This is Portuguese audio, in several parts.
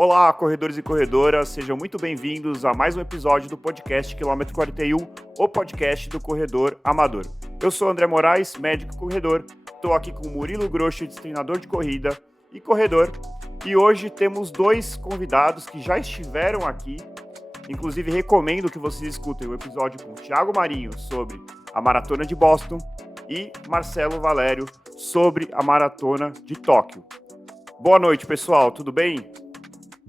Olá, corredores e corredoras, sejam muito bem-vindos a mais um episódio do podcast Quilômetro 41, o podcast do corredor amador. Eu sou André Moraes, médico e corredor, estou aqui com o Murilo Groschitz, treinador de corrida e corredor, e hoje temos dois convidados que já estiveram aqui, inclusive recomendo que vocês escutem o episódio com o Thiago Marinho sobre a Maratona de Boston e Marcelo Valério sobre a Maratona de Tóquio. Boa noite, pessoal, tudo bem?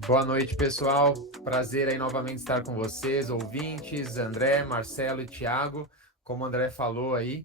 Boa noite, pessoal. Prazer aí novamente estar com vocês, ouvintes, André, Marcelo e Thiago. Como o André falou aí,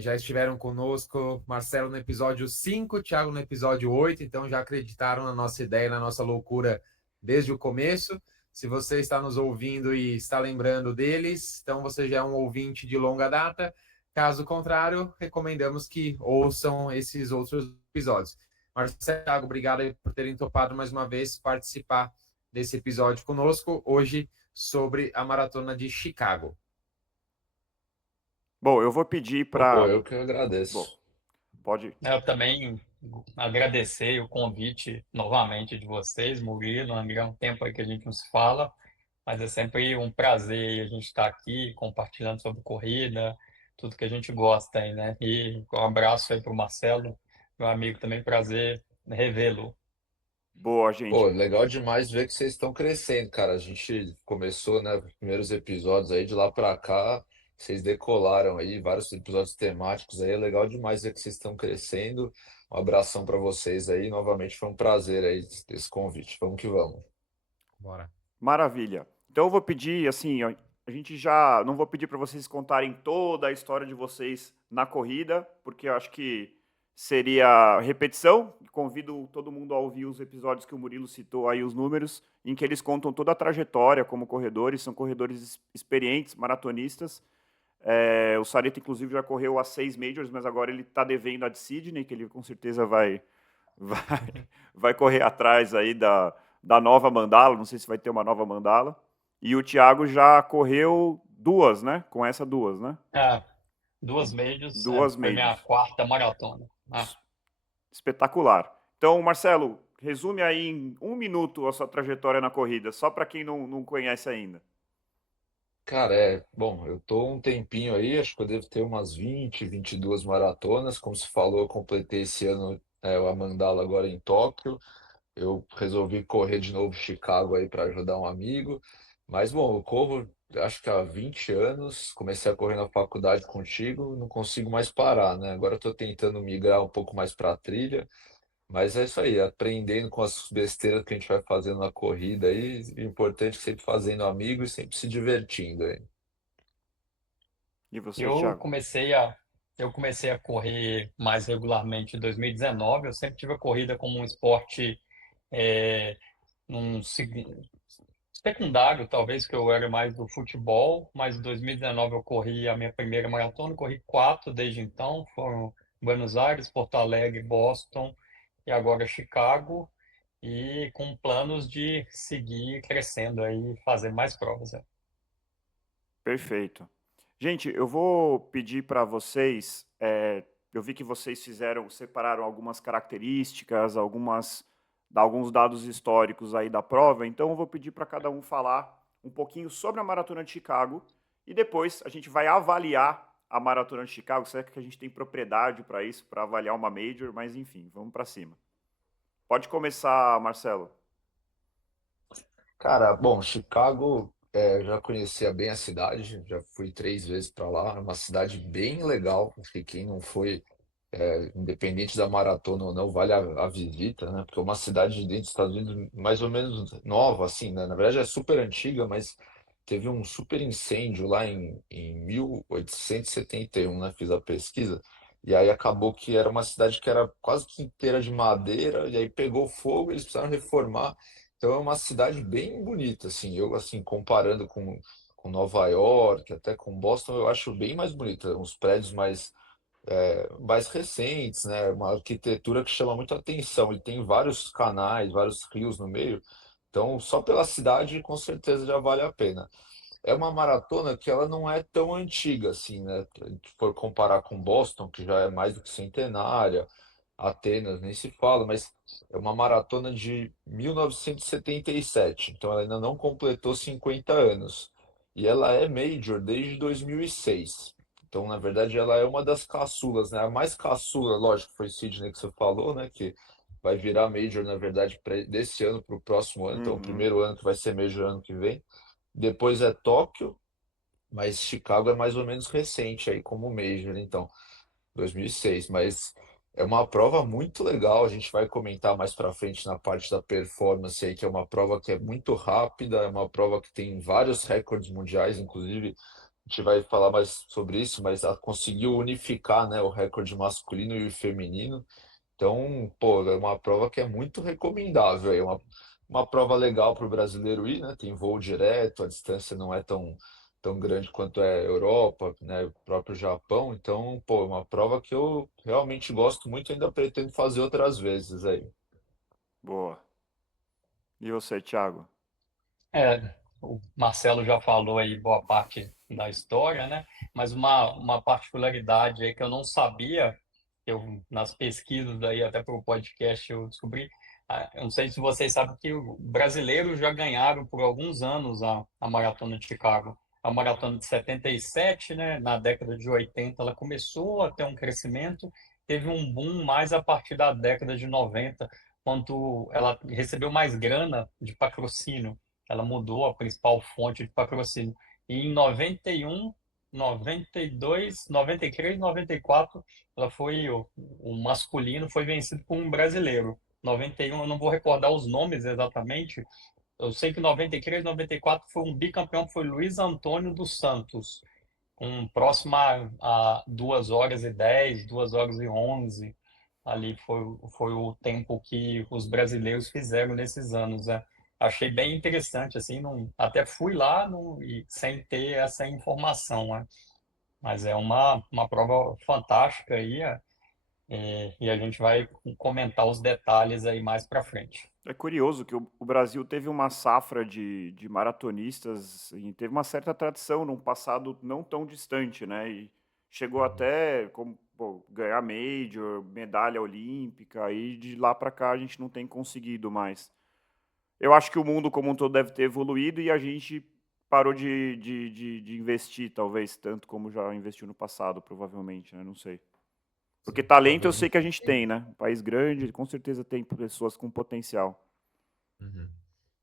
já estiveram conosco, Marcelo no episódio 5, Thiago no episódio 8, então já acreditaram na nossa ideia, na nossa loucura desde o começo. Se você está nos ouvindo e está lembrando deles, então você já é um ouvinte de longa data. Caso contrário, recomendamos que ouçam esses outros episódios. Marcelo, Thiago, obrigado aí por terem topado mais uma vez participar desse episódio conosco, hoje sobre a Maratona de Chicago. Bom, eu vou pedir para... Eu que agradeço. Bom, pode... Eu também agradecer o convite novamente de vocês, Murilo, André, um tempo aí que a gente não se fala, mas é sempre um prazer a gente estar aqui compartilhando sobre corrida, tudo que a gente gosta aí, né? E um abraço aí para o Marcelo, meu amigo, também prazer revê-lo. Boa, gente. Pô, legal demais ver que vocês estão crescendo, cara. A gente começou, né, os primeiros episódios aí, de lá pra cá, vocês decolaram aí, vários episódios temáticos aí. É legal demais ver que vocês estão crescendo. Um abração pra vocês aí. Novamente foi um prazer aí esse convite. Vamos que vamos. Bora. Maravilha. Então eu vou pedir, assim, a gente já... Não vou pedir para vocês contarem toda a história de vocês na corrida, porque eu acho que seria repetição. Convido todo mundo a ouvir os episódios que o Murilo citou aí, os números, em que eles contam toda a trajetória como corredores. São corredores experientes, maratonistas. O Sareta, inclusive, já correu as 6 Majors, mas agora ele está devendo a de Sydney, que ele com certeza vai correr atrás aí da nova mandala. Não sei se vai ter uma nova mandala. E o Thiago já correu duas, né? Com essa duas, né? Duas majors, Duas foi minha majors. quarta maratona. Espetacular. Então, Marcelo, resume aí em 1 minuto a sua trajetória na corrida, só para quem não conhece ainda. Cara, bom, eu tô um tempinho aí, acho que eu devo ter umas 22 maratonas. Como se falou, eu completei esse ano, a mandala agora em Tóquio. Eu resolvi correr de novo Chicago aí para ajudar um amigo. Mas, bom, eu corro acho que há 20 anos. Comecei a correr na faculdade contigo, não consigo mais parar, né? Agora eu tô tentando migrar um pouco mais para a trilha. Mas é isso aí, aprendendo com as besteiras que a gente vai fazendo na corrida aí. O importante é sempre fazendo amigo e sempre se divertindo aí. E você, Eu Thiago? comecei a, eu comecei a correr mais regularmente em 2019. Eu sempre tive a corrida como um esporte é, num secundário, talvez, que eu era mais do futebol, mas em 2019 eu corri a minha primeira maratona, corri 4 desde então, foram Buenos Aires, Porto Alegre, Boston e agora Chicago, e com planos de seguir crescendo aí, fazer mais provas. Perfeito. Gente, eu vou pedir para vocês. Eu vi que vocês separaram algumas características, alguns dados históricos aí da prova. Então, eu vou pedir para cada um falar um pouquinho sobre a Maratona de Chicago e depois a gente vai avaliar a Maratona de Chicago. Será que a gente tem propriedade para isso, para avaliar uma major? Mas enfim, vamos para cima. Pode começar, Marcelo. Cara, bom, Chicago, eu já conhecia bem a cidade, já fui 3 vezes para lá. É uma cidade bem legal. Acho que quem não foi, independente da maratona ou não, vale a visita, né? Porque é uma cidade dentro dos Estados Unidos mais ou menos nova, assim, né? Na verdade é super antiga, mas teve um super incêndio lá em 1871, né? Fiz a pesquisa. E aí acabou que era uma cidade que era quase que inteira de madeira, e aí pegou fogo, eles precisaram reformar. Então é uma cidade bem bonita, assim. Eu, assim, comparando com Nova York, até com Boston, eu acho bem mais bonita. Uns prédios mais recentes, né? Uma arquitetura que chama muita atenção. E tem vários canais, vários rios no meio. Então, só pela cidade, com certeza já vale a pena. É uma maratona que ela não é tão antiga assim, né? Se a gente for comparar com Boston, que já é mais do que centenária, Atenas, nem se fala, mas é uma maratona de 1977, então ela ainda não completou 50 anos. E ela é Major desde 2006. Então, na verdade, ela é uma das caçulas, né? A mais caçula, lógico, foi Sydney que você falou, né? Que vai virar Major, na verdade, desse ano para o próximo ano. Então, o Uhum. primeiro ano que vai ser Major ano que vem. Depois é Tóquio, mas Chicago é mais ou menos recente aí como Major, então. 2006, mas é uma prova muito legal. A gente vai comentar mais para frente na parte da performance aí, que é uma prova que é muito rápida, é uma prova que tem vários recordes mundiais, inclusive a gente vai falar mais sobre isso, mas ela conseguiu unificar, né, o recorde masculino e o feminino. Então, pô, é uma prova que é muito recomendável, é uma prova legal para o brasileiro ir, né? Tem voo direto, a distância não é tão grande quanto é a Europa, né? O próprio Japão. Então, pô, é uma prova que eu realmente gosto muito e ainda pretendo fazer outras vezes aí. Boa. E você, Thiago? O Marcelo já falou aí boa parte da história, né? Mas uma particularidade aí que eu não sabia, eu nas pesquisas aí até para o podcast eu descobri, eu não sei se vocês sabem que os brasileiros já ganharam por alguns anos a Maratona de Chicago. A Maratona de 77, né? Na década de 80 ela começou a ter um crescimento, teve um boom mais a partir da década de 90, quando ela recebeu mais grana de patrocínio. Ela mudou a principal fonte de patrocínio. E em 91, 92, 93, 94, ela foi o masculino foi vencido por um brasileiro. 91, eu não vou recordar os nomes exatamente. Eu sei que 93, 94 foi um bicampeão, foi Luiz Antônio dos Santos, próximo a 2 horas e 10, 2 horas e 11. Ali foi o tempo que os brasileiros fizeram nesses anos, né? Achei bem interessante, assim, não, até fui lá e sem ter essa informação, né? Mas é uma prova fantástica aí, e a gente vai comentar os detalhes aí mais para frente. É curioso que o Brasil teve uma safra de maratonistas e teve uma certa tradição num passado não tão distante, né? E chegou Uhum. até como, pô, ganhar Major, medalha olímpica, e de lá para cá a gente não tem conseguido mais. Eu acho que o mundo como um todo deve ter evoluído e a gente parou de investir, talvez, tanto como já investiu no passado, provavelmente, né? Não sei. Porque Sim, talento eu talvez. sei que a gente tem, né? Um país grande, com certeza tem pessoas com potencial. Uhum.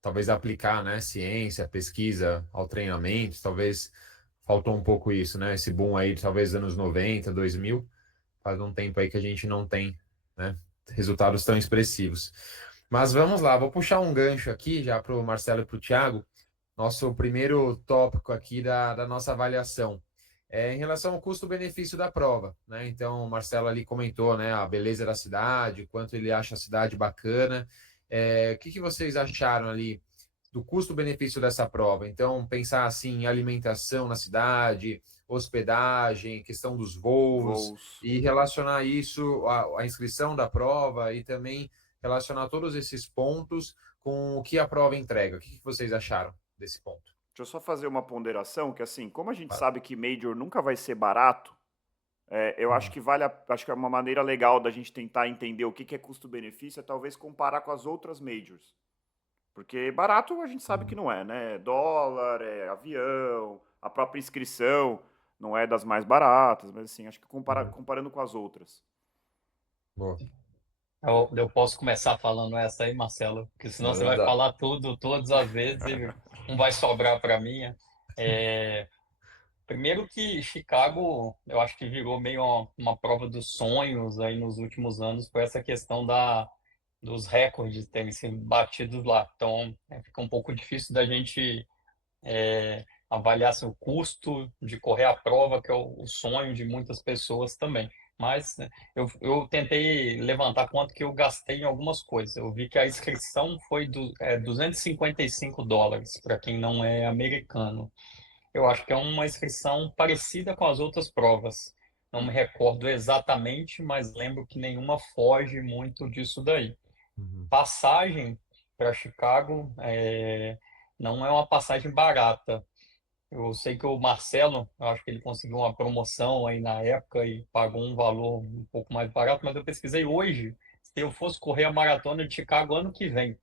Talvez aplicar, né, ciência, pesquisa ao treinamento, talvez faltou um pouco isso, né? Esse boom aí, talvez anos 90, 2000, faz um tempo aí que a gente não tem, né, resultados tão expressivos. Mas vamos lá, vou puxar um gancho aqui já para o Marcelo e para o Thiago, nosso primeiro tópico aqui da nossa avaliação. É em relação ao custo-benefício da prova, né? Então, o Marcelo ali comentou, né, a beleza da cidade, quanto ele acha a cidade bacana. O que vocês acharam ali do custo-benefício dessa prova? Então, pensar assim em alimentação na cidade, hospedagem, questão dos voos, Voos. e relacionar isso à inscrição da prova e também relacionar todos esses pontos com o que a prova entrega. O que vocês acharam desse ponto? Deixa eu só fazer uma ponderação, que assim, como a gente Claro. sabe que Major nunca vai ser barato, eu acho Uhum. que acho que é uma maneira legal da gente tentar entender o que que é custo-benefício, é talvez comparar com as outras Majors. Porque barato a gente sabe que Uhum. não é, né? Dólar, avião, a própria inscrição não é das mais baratas, mas assim, acho que Uhum. comparando com as outras. Boa. Eu posso começar falando essa aí, Marcelo, porque senão você vai Manda. falar tudo, todas as vezes, e não vai sobrar para mim. Primeiro que Chicago, eu acho que virou meio uma prova dos sonhos aí nos últimos anos por essa questão dos recordes terem sido batidos lá. Então, fica um pouco difícil da gente avaliar assim, o custo de correr a prova, que é o sonho de muitas pessoas também. Mas né, eu tentei levantar quanto que eu gastei em algumas coisas. Eu vi que a inscrição foi $255 para quem não é americano. Eu acho que é uma inscrição parecida com as outras provas. Não me Hum. recordo exatamente, mas lembro que nenhuma foge muito disso daí. Uhum. Passagem para Chicago não é uma passagem barata. Eu sei que o Marcelo, eu acho que ele conseguiu uma promoção aí na época e pagou um valor um pouco mais barato, mas eu pesquisei hoje, se eu fosse correr a maratona de Chicago ano que vem,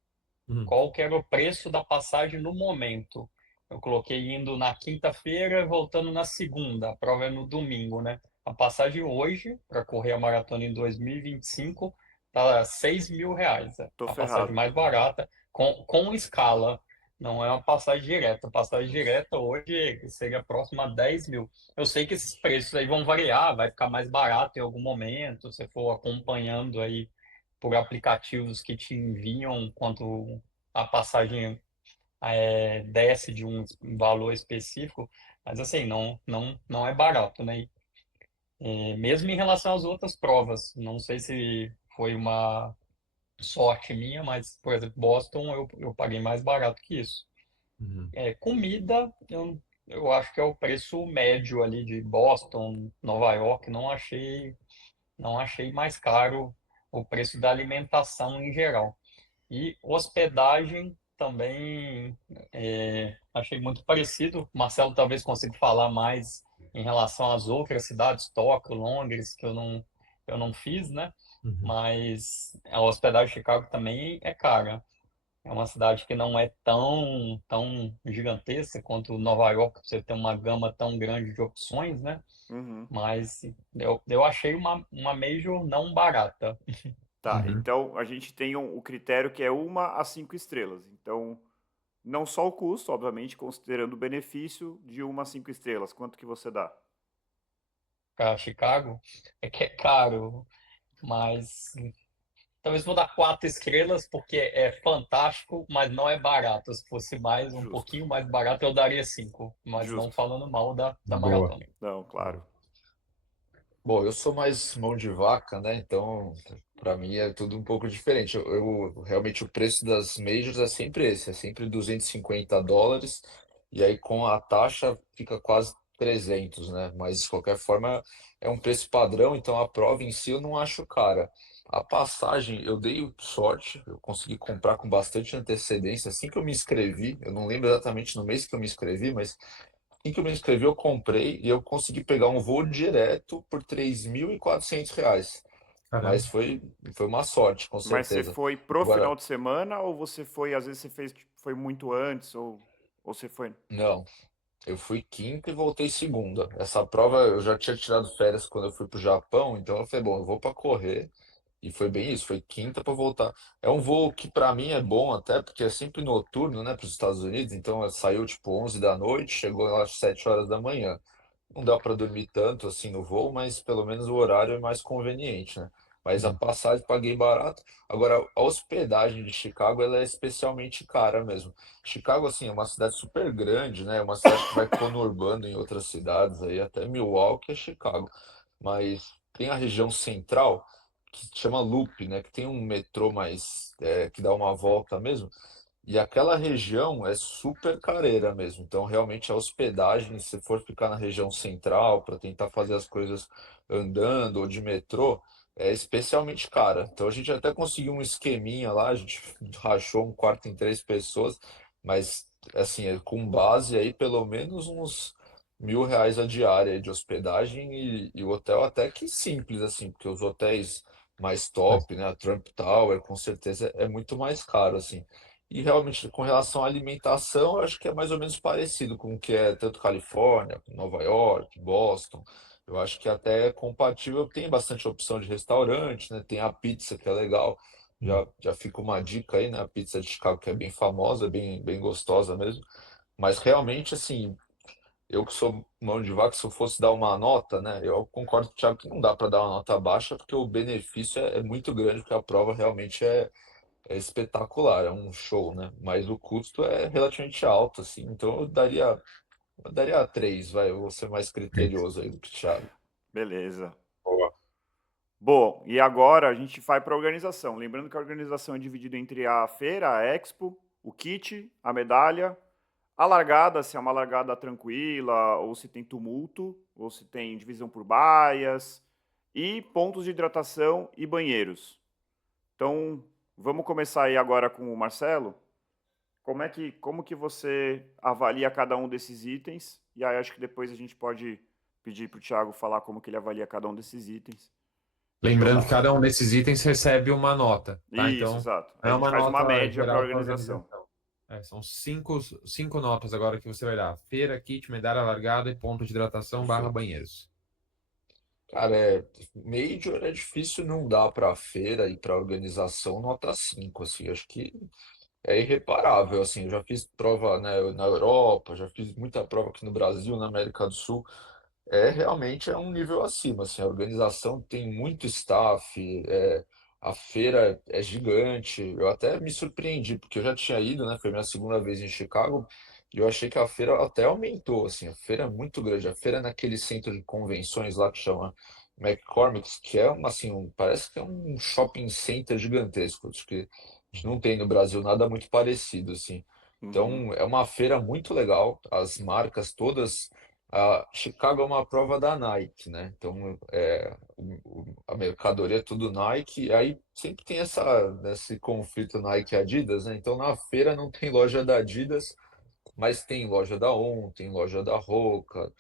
Uhum. qual que era o preço da passagem no momento. Eu coloquei indo na quinta-feira e voltando na segunda, a prova é no domingo, né? A passagem hoje, para correr a maratona em 2025, tá R$ 6.000, Tô a passagem ferrado. mais barata, com escala. Não é uma passagem direta. A passagem direta hoje seria próxima a 10 mil. Eu sei que esses preços aí vão variar, vai ficar mais barato em algum momento, se for acompanhando aí por aplicativos que te enviam quanto a passagem desce de um valor específico, mas assim, não é barato, né? Mesmo em relação às outras provas, não sei se foi uma sorte minha, mas, por exemplo, Boston eu paguei mais barato que isso. Uhum. Comida, eu acho que é o preço médio ali de Boston, Nova York, não achei mais caro o preço da alimentação em geral. E hospedagem também achei muito parecido. Marcelo talvez consiga falar mais em relação às outras cidades, Tóquio, Londres, que eu não fiz, né? Uhum. Mas a hospedagem de Chicago também é cara. É uma cidade que não é tão gigantesca quanto Nova York, pra você ter uma gama tão grande de opções, né? Uhum. Mas eu achei uma major não barata. Tá, Uhum. então a gente tem o critério que é 1 a 5 estrelas. Então, não só o custo, obviamente, considerando o benefício de 1 a 5 estrelas. Quanto que você dá? Para Chicago é que é caro, mas talvez vou dar 4 estrelas porque é fantástico, mas não é barato. Se fosse mais um Justo, pouquinho mais barato, eu daria 5, mas não justo. falando mal da Boa. maratona. Não, claro. Bom, eu sou mais mão de vaca, né? Então, para mim é tudo um pouco diferente. Realmente o preço das majors é sempre esse, é sempre US$ 250. E aí com a taxa fica quase 300, né? Mas de qualquer forma é um preço padrão, então a prova em si eu não acho cara. A passagem eu dei sorte, eu consegui comprar com bastante antecedência assim que eu me inscrevi. Eu não lembro exatamente no mês que eu me inscrevi, mas assim que eu me inscrevi, eu comprei e eu consegui pegar um voo direto por R$ 3.400. Caramba. Mas foi uma sorte, com Mas você certeza. foi pro final Agora, de semana ou você foi, às vezes você fez, tipo, foi muito antes ou você foi? não, eu fui quinta e voltei segunda. Essa prova eu já tinha tirado férias quando eu fui pro Japão, então eu falei, bom, eu vou para correr. E foi bem isso, foi quinta para voltar. É um voo que para mim é bom até, porque é sempre noturno, né, para os Estados Unidos. Então saiu tipo 11 da noite, chegou lá às 7 horas da manhã. Não dá para dormir tanto assim no voo, mas pelo menos o horário é mais conveniente, né? Mas a Uhum. passagem paguei barato. Agora, a hospedagem de Chicago, ela é especialmente cara mesmo. Chicago, assim, é uma cidade super grande, né? É uma cidade que vai conurbando em outras cidades aí, até Milwaukee é Chicago. Mas tem a região central, que se chama Loop, né? Que tem um metrô mais, que dá uma volta mesmo. E aquela região é super careira mesmo. Então, realmente, a hospedagem, se for ficar na região central para tentar fazer as coisas andando ou de metrô, é especialmente cara. Então, a gente até conseguiu um esqueminha lá, a gente rachou um quarto em 3 pessoas, mas, assim, com base aí pelo menos uns R$ 1.000 a diária aí de hospedagem e o hotel até que simples, assim, porque os hotéis mais Mas, top, né, a Trump Tower, com certeza é muito mais caro, assim. E realmente, com relação à alimentação, eu acho que é mais ou menos parecido com o que é tanto Califórnia, como Nova York, Boston. Eu acho que até é compatível, tem bastante opção de restaurante, né? Tem a pizza, que é legal. hum. Já fica uma dica aí, né? A pizza de Chicago, que é bem famosa, bem gostosa mesmo. Mas realmente, assim, eu que sou mão de vaca, se eu fosse dar uma nota, né? Eu concordo com o Thiago que não dá para dar uma nota baixa, porque o benefício é muito grande, porque a prova realmente é espetacular, é um show, né? Mas o custo é relativamente alto, assim. Então eu daria 3, vai. Eu vou ser mais criterioso aí do que o Thiago. Beleza. Boa. Bom, e agora a gente vai para a organização. Lembrando que a organização é dividida entre a feira, a expo, o kit, a medalha, a largada, se é uma largada tranquila, ou se tem tumulto, ou se tem divisão por baias, e pontos de hidratação e banheiros. Então, vamos começar aí agora com o Marcelo. como que você avalia cada um desses itens? E aí acho que depois a gente pode pedir para o Thiago falar como que ele avalia cada um desses itens. Lembrando que Eu, cada um desses itens recebe uma nota, tá? isso, Então, exato. Aí é a gente uma faz uma nota média para a geral para a organização. organização. São cinco notas agora que você vai dar: feira, kit, medalha largada e ponto de hidratação barra Perfeito. banheiros. Cara, Major é difícil não dar para a feira e para a organização nota 5 assim, acho que é irreparável, assim, eu já fiz prova, né, na Europa, já fiz muita prova aqui no Brasil, na América do Sul, realmente é um nível acima, assim, a organização tem muito staff, a feira é gigante, eu até me surpreendi, porque eu já tinha ido, né, foi minha segunda vez em Chicago, e eu achei que a feira até aumentou, assim, a feira é muito grande, a feira é naquele centro de convenções lá que chama McCormick's, que é uma, assim, parece que é um shopping center gigantesco, acho que a gente não tem no Brasil nada muito parecido, assim. Uhum, Então, é uma feira muito legal, as marcas todas. A Chicago é uma prova da Nike, né? Então, a mercadoria é tudo Nike, e aí sempre tem esse conflito Nike-Adidas, né? Então, na feira não tem loja da Adidas, mas tem loja da On, tem loja da Hoka.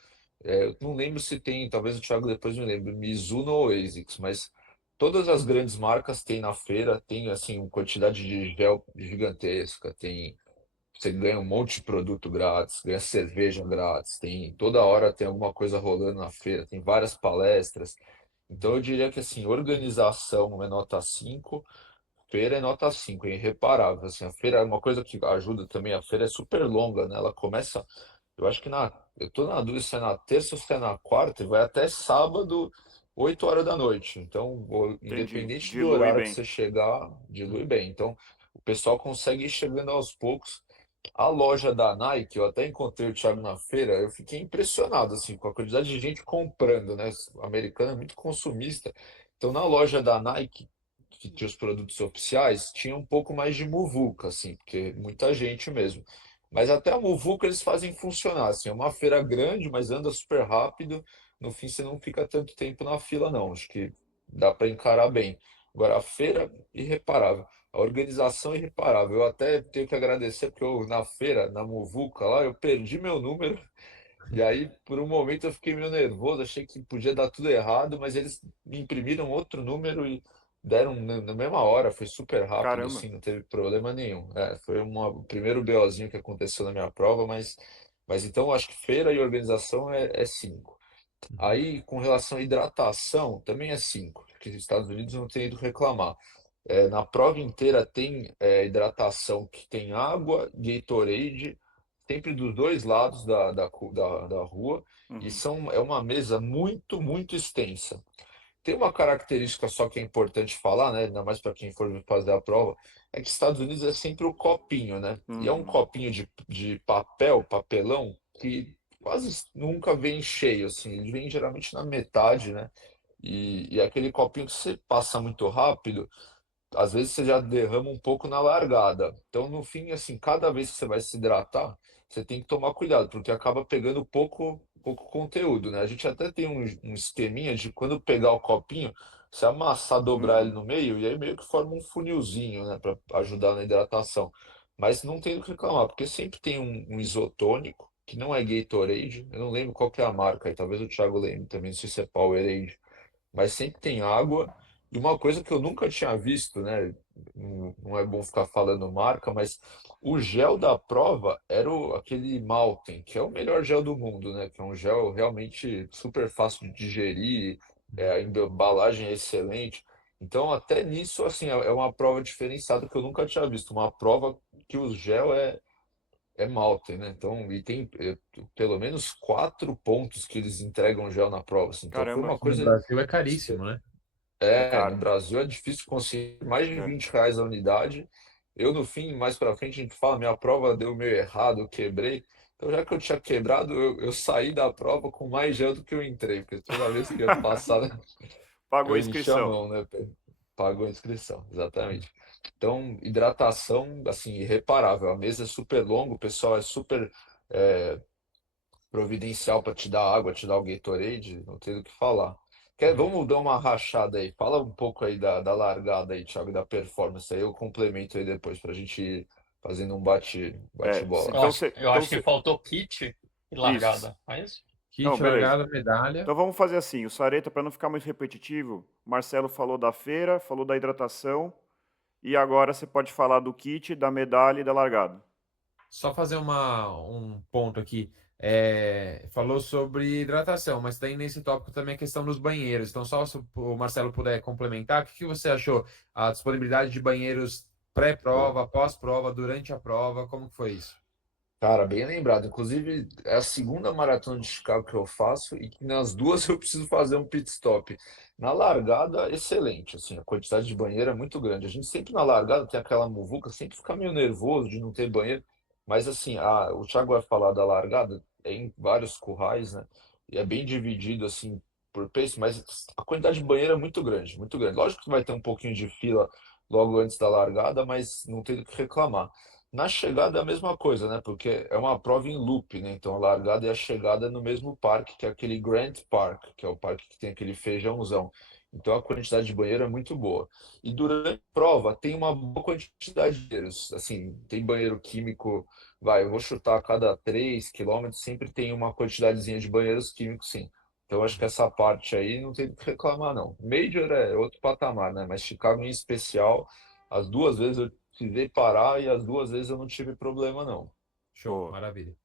Eu não lembro se tem, talvez o Thiago depois me lembre, Mizuno ou ASICS, mas todas as grandes marcas tem na feira, tem assim uma quantidade de gel gigantesca, tem você ganha um monte de produto grátis, ganha cerveja grátis, tem toda hora tem alguma coisa rolando na feira, tem várias palestras. Então eu diria que assim, organização é nota 5, feira é nota 5, é irreparável. Assim, a feira é uma coisa que ajuda também, a feira é super longa, né? Ela começa, eu acho que eu tô na dúvida se é na terça ou se é na quarta, e vai até sábado, 8 horas da noite. Então, entendi. independente do Dilui horário que bem. você chegar, dilui bem. Então, o pessoal consegue ir chegando aos poucos. A loja da Nike, eu até encontrei o Thiago na feira, eu fiquei impressionado assim com a quantidade de gente comprando, né? O americano é muito consumista. Então, na loja da Nike, que tinha os produtos oficiais, tinha um pouco mais de muvuca, assim, porque muita gente mesmo. Mas até a muvuca eles fazem funcionar, assim, é uma feira grande, mas anda super rápido. No fim, você não fica tanto tempo na fila, não. Acho que dá para encarar bem. Agora, a feira, irreparável. A organização é irreparável. Eu até tenho que agradecer, porque eu, na feira, na Muvuca lá, eu perdi meu número. E aí, por um momento, eu fiquei meio nervoso. Achei que podia dar tudo errado, mas eles me imprimiram outro número e deram na mesma hora. Foi super rápido, Caramba. assim, não teve problema nenhum. Foi o primeiro BOzinho que aconteceu na minha prova, mas então eu acho que feira e organização é 5. Aí, com relação à hidratação, também é 5, porque os Estados Unidos não tem ido reclamar. Na prova inteira tem hidratação que tem água, Gatorade, sempre dos dois lados da rua, e Uhum. é uma mesa muito, muito extensa. Tem uma característica só que é importante falar, né? Ainda mais para quem for fazer a prova, é que Estados Unidos é sempre o copinho, né? E é um Uhum. copinho de papelão, que quase nunca vem cheio, assim, ele vem geralmente na metade, né? E é aquele copinho que você passa muito rápido, às vezes você já derrama um pouco na largada. Então, no fim, assim, cada vez que você vai se hidratar, você tem que tomar cuidado, porque acaba pegando pouco conteúdo, né? A gente até tem um esqueminha de quando pegar o copinho, você amassar, dobrar ele Uhum. no meio, e aí meio que forma um funilzinho, né, para ajudar na hidratação. Mas não tem o que reclamar, porque sempre tem um isotônico, que não é Gatorade, eu não lembro qual que é a marca, aí talvez o Thiago lembre também, não sei se é Powerade, mas sempre tem água. E uma coisa que eu nunca tinha visto, né? Não é bom ficar falando marca, mas o gel da prova era aquele Malten, que é o melhor gel do mundo, né? Que é um gel realmente super fácil de digerir, a embalagem é excelente. Então, até nisso, assim, é uma prova diferenciada que eu nunca tinha visto. Uma prova que o gel é Malten, né? Então, e tem pelo menos 4 pontos que eles entregam gel na prova, assim. Então, foi Caramba, uma No coisa. Brasil é caríssimo, né? é No caro. Brasil é difícil conseguir mais de É. R$ 20 a unidade. Eu, no fim, mais pra frente, a gente fala, minha prova deu meio errado, eu quebrei. Então, já que eu tinha quebrado, eu saí da prova com mais gel do que eu entrei, porque toda vez que ia passar, né, Pagou a eu enchi a inscrição. mão, né? Pagou a inscrição, exatamente. Então, hidratação, assim, irreparável. A mesa é super longa, o pessoal é super é, providencial para te dar água, te dar o Gatorade, não tem o que falar. Vamos dar uma rachada aí. Fala um pouco aí da largada aí, Thiago, da performance. Aí eu complemento aí depois para a gente ir fazendo um É, bate-bola. então Eu acho que faltou kit e isso. largada, não é isso? Não, Kit, beleza. largada, medalha. Então vamos fazer assim, o Sareta, para não ficar muito repetitivo, Marcelo falou da feira, falou da hidratação, e agora você pode falar do kit, da medalha e da largada. Só fazer um ponto aqui. Falou sobre hidratação, mas tem nesse tópico também a questão dos banheiros. Então, só se o Marcelo puder complementar, o que você achou? A disponibilidade de banheiros Boa. pré-prova, pós-prova, durante a prova, como que foi isso? Cara, bem lembrado. Inclusive, é a segunda maratona de Chicago que eu faço e que nas duas eu preciso fazer um pit stop. Na largada, excelente, assim, a quantidade de banheiro é muito grande. A gente sempre na largada tem aquela muvuca, sempre fica meio nervoso de não ter banheiro, mas assim, o Thiago vai falar da largada, tem vários currais, né? E é bem dividido, assim, por pace, mas a quantidade de banheiro é muito grande, muito grande. Lógico que vai ter um pouquinho de fila logo antes da largada, mas não tem do que reclamar. Na chegada é a mesma coisa, né? Porque é uma prova em loop, né? Então a largada e a chegada é no mesmo parque, que é aquele Grant Park, que é o parque que tem aquele feijãozão. Então a quantidade de banheiro é muito boa. E durante a prova tem uma boa quantidade de banheiros. Assim, tem banheiro químico, vai, eu vou chutar a cada 3 quilômetros, sempre tem uma quantidadezinha de banheiros químicos, sim. Então acho que essa parte aí não tem o que reclamar, não. Major é outro patamar, né? Mas Chicago em especial, as duas vezes eu precisei parar e as duas vezes eu não tive problema, não. Show, Boa. maravilha.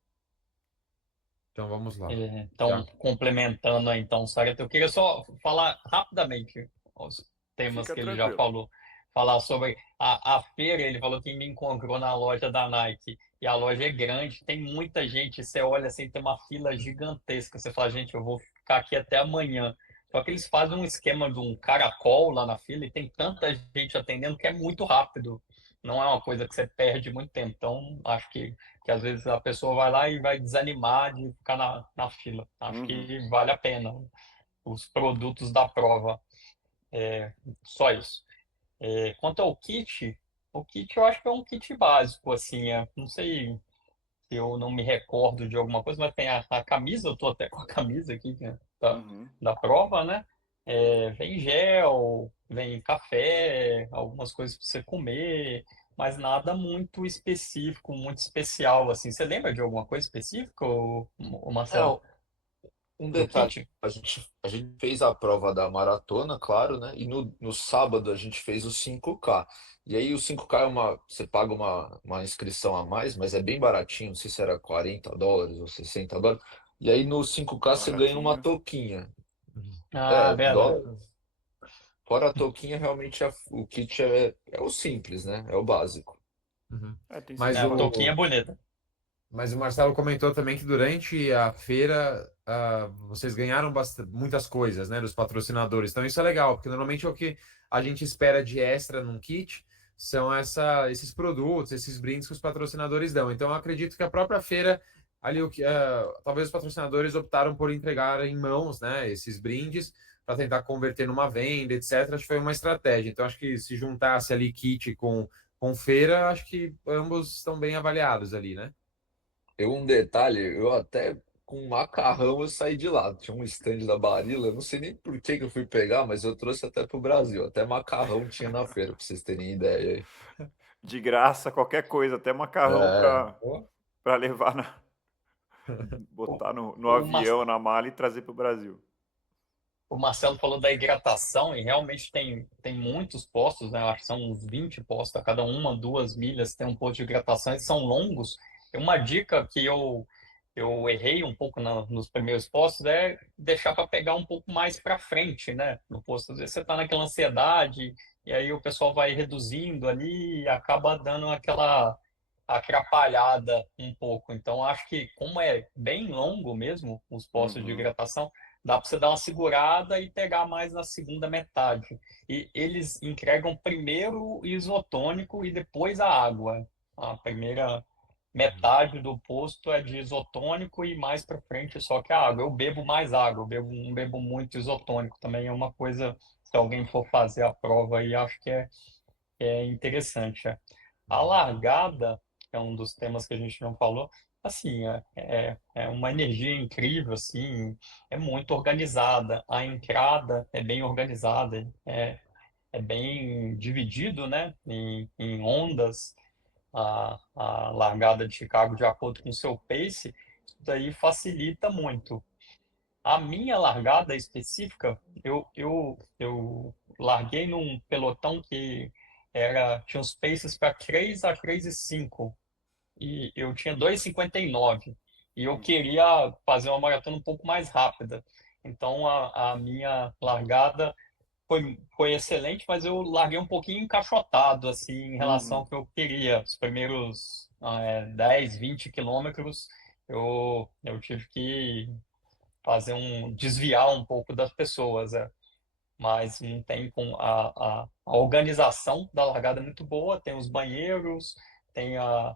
Então vamos lá. Então, complementando aí, então, Sarita, eu queria só falar rapidamente os temas Fica que ele já tranquilo. falou. Falar sobre a feira, ele falou que me encontrou na loja da Nike. E a loja é grande, tem muita gente. Você olha assim, tem uma fila gigantesca. Você fala, gente, eu vou ficar aqui até amanhã. Só que eles fazem um esquema de um caracol lá na fila e tem tanta gente atendendo que é muito rápido. Não é uma coisa que você perde muito tempo. Então, acho que às vezes a pessoa vai lá e vai desanimar de ficar na fila. Acho Uhum. que vale a pena os produtos da prova. Só isso. Quanto ao kit, o kit eu acho que é um kit básico, assim, não sei se eu não me recordo de alguma coisa, mas tem a camisa, eu tô até com a camisa aqui né, Uhum. da prova, né? Vem gel, vem café, algumas coisas para você comer, mas nada muito específico, muito especial, assim. Você lembra de alguma coisa específica, ô Marcelo, Não, um do detalhe, kit? a gente fez a prova da maratona, claro, né? E no sábado a gente fez o 5K. E aí o 5K você paga uma inscrição a mais, mas é bem baratinho, não sei se era US$ 40 ou US$ 60. E aí no 5K você ganha uma Baratinho. touquinha. Ah, É, verdade. dólar. Fora a touquinha, realmente o kit é o simples, né? É o básico. Uhum. Tem Mas sempre A uma. touquinha é o, bonita. mas o Marcelo comentou também que durante a feira vocês ganharam muitas coisas, né, dos patrocinadores. Então isso é legal, porque normalmente é o que a gente espera de extra num kit são esses produtos, esses brindes que os patrocinadores dão. Então eu acredito que a própria feira ali talvez os patrocinadores optaram por entregar em mãos, né, esses brindes para tentar converter numa venda, etc. Acho que foi uma estratégia. Então acho que se juntasse ali kit com feira, acho que ambos estão bem avaliados ali, né? Um detalhe, eu até com macarrão eu saí de lá. Tinha um stand da Barilla, eu não sei nem por que que eu fui pegar, mas eu trouxe até pro Brasil. Até macarrão tinha na feira, pra vocês terem ideia aí. De graça, qualquer coisa, até macarrão É, para levar O, botar no o, Mar- avião, na mala e trazer para o Brasil. o Marcelo falou da hidratação e realmente tem muitos postos, né? Eu acho que são uns 20 postos, a cada 1, 2 milhas tem um posto de hidratação, eles são longos. E uma dica que eu errei um pouco nos primeiros postos é deixar para pegar um pouco mais para frente, né? No posto, às vezes você está naquela ansiedade e aí o pessoal vai reduzindo ali e acaba dando aquela atrapalhada um pouco. Então, acho que como é bem longo mesmo os postos de Uhum. hidratação, dá para você dar uma segurada e pegar mais na segunda metade. E eles entregam primeiro o isotônico e depois a água. A primeira metade do posto é de isotônico e mais para frente só que a água. Eu bebo mais água, não bebo muito isotônico. Também é uma coisa, se alguém for fazer a prova aí, acho que é interessante. A largada, que é um dos temas que a gente não falou, assim, é uma energia incrível, assim, é muito organizada. A entrada é bem organizada, é bem dividido, né, em ondas. a largada de Chicago de acordo com o seu pace, isso daí facilita muito. A minha largada específica, eu larguei num pelotão que tinha uns paces para 3 a 3:05 e eu tinha 2:59 e eu queria fazer uma maratona um pouco mais rápida. Então a minha largada foi excelente, mas eu larguei um pouquinho encaixotado assim em relação Uhum. ao que eu queria. Os primeiros 10, 20 quilômetros eu tive que desviar um pouco das pessoas, mas não tem com a organização da largada é muito boa, tem os banheiros, tem a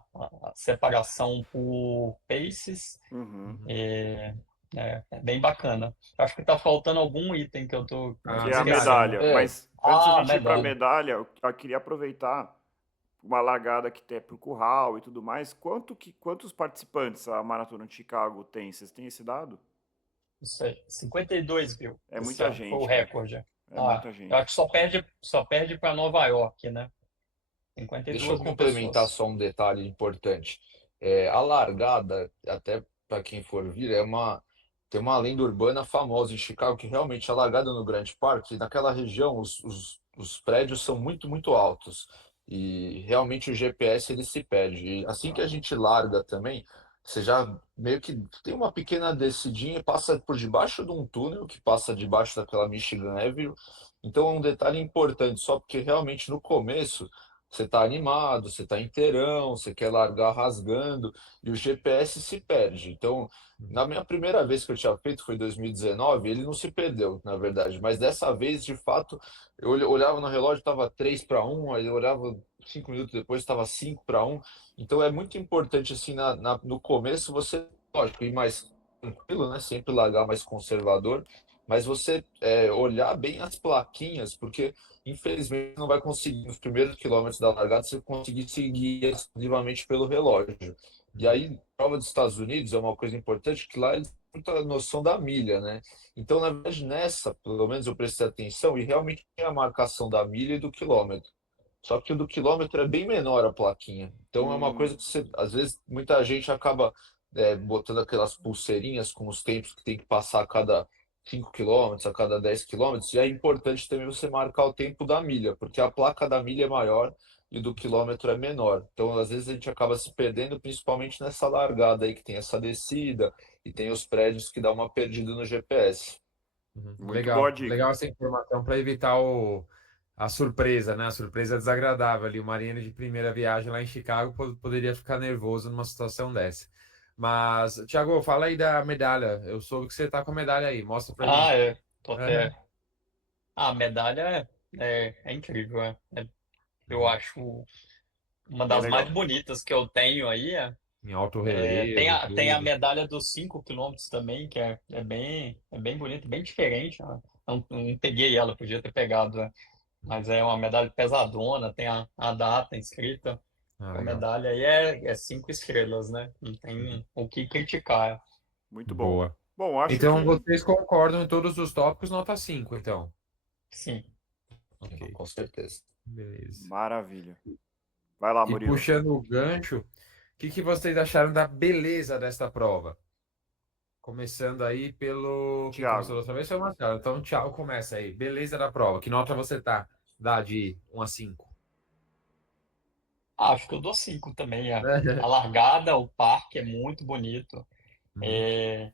separação por paces, Uhum. Uhum. é bem bacana. Acho que está faltando algum item que eu estou A Que é a medalha, né? esquecendo. medalha. É, Mas antes da Ah, gente ir para a medalha. medalha, eu queria aproveitar uma largada que tem para o curral e tudo mais. Quantos participantes a Maratona de Chicago tem? Vocês têm esse dado? Isso aí, 52 mil É esse muita ano, foi o gente, cara. recorde. É muita Eu acho gente. que só perde para Nova York, né? deixa eu 52 mil complementar pessoas. só um detalhe importante. A largada, até para quem for vir, tem uma lenda urbana famosa em Chicago que realmente a largada no Grande Parque, naquela região, os prédios são muito, muito altos. E realmente o GPS ele se perde. E assim que a gente larga também, você já meio que tem uma pequena descidinha e passa por debaixo de um túnel que passa debaixo daquela Michigan Avenue. Então é um detalhe importante, só porque realmente no começo você está animado, você está inteirão, você quer largar rasgando e o GPS se perde. Então, na minha primeira vez que eu tinha feito, foi em 2019, ele não se perdeu, na verdade. Mas dessa vez, de fato, eu olhava no relógio, estava 3-1, aí eu olhava 5 minutos depois, estava 5-1. Então, é muito importante, assim, no começo, você, lógico, ir mais tranquilo, né? Sempre largar mais conservador, mas você olhar bem as plaquinhas, porque infelizmente não vai conseguir nos primeiros quilômetros da largada você conseguir seguir exclusivamente pelo relógio. E Uhum. aí, a prova dos Estados Unidos é uma coisa importante que lá eles têm muita noção da milha, né? Então, na verdade, nessa, pelo menos eu prestei atenção e realmente tem a marcação da milha e do quilômetro. Só que o do quilômetro é bem menor a plaquinha. Então é uma coisa Hum, que você, às vezes, muita gente acaba botando aquelas pulseirinhas com os tempos que tem que passar a cada 5 quilômetros, a cada 10 quilômetros. E é importante também você marcar o tempo da milha, porque a placa da milha é maior e o do quilômetro é menor. Então, às vezes, a gente acaba se perdendo, principalmente nessa largada aí que tem essa descida e tem os prédios que dá uma perdida no GPS. Uhum. muito boa Legal, dica. legal essa informação para evitar a surpresa, né? A surpresa desagradável ali. O marinheiro de primeira viagem lá em Chicago poderia ficar nervoso numa situação dessa. Mas, Thiago, fala aí da medalha. Eu soube que você tá com a medalha aí. Mostra pra Ah, gente. tô Aham. até. A medalha é incrível, eu Uhum. acho uma Bem das mais legal. bonitas que eu tenho aí. Em alto Tem relevo, a tudo. medalha dos 5 quilômetros também, que é bem bonita, bem diferente. Né? Não peguei ela, podia ter pegado, né? Mas é uma medalha pesadona, tem a data escrita. Ah, A legal. medalha aí é 5 estrelas, né? Não Uhum. tem o que criticar. Muito bom. Boa. Bom, acho Então, que vocês concordam em todos os tópicos, nota 5, então. Sim. Ok, Com certeza. beleza. maravilha. Vai lá, E Murilo. puxando o gancho, o que vocês acharam da beleza desta prova? Começando aí pelo. Quem começou Tiago. da outra vez foi o Marcelo. Então, tchau, começa aí. Beleza da prova. Que nota você tá? Dá de 1 a 5. Acho que eu dou 5 também. A largada, o parque é muito bonito. Uhum. É,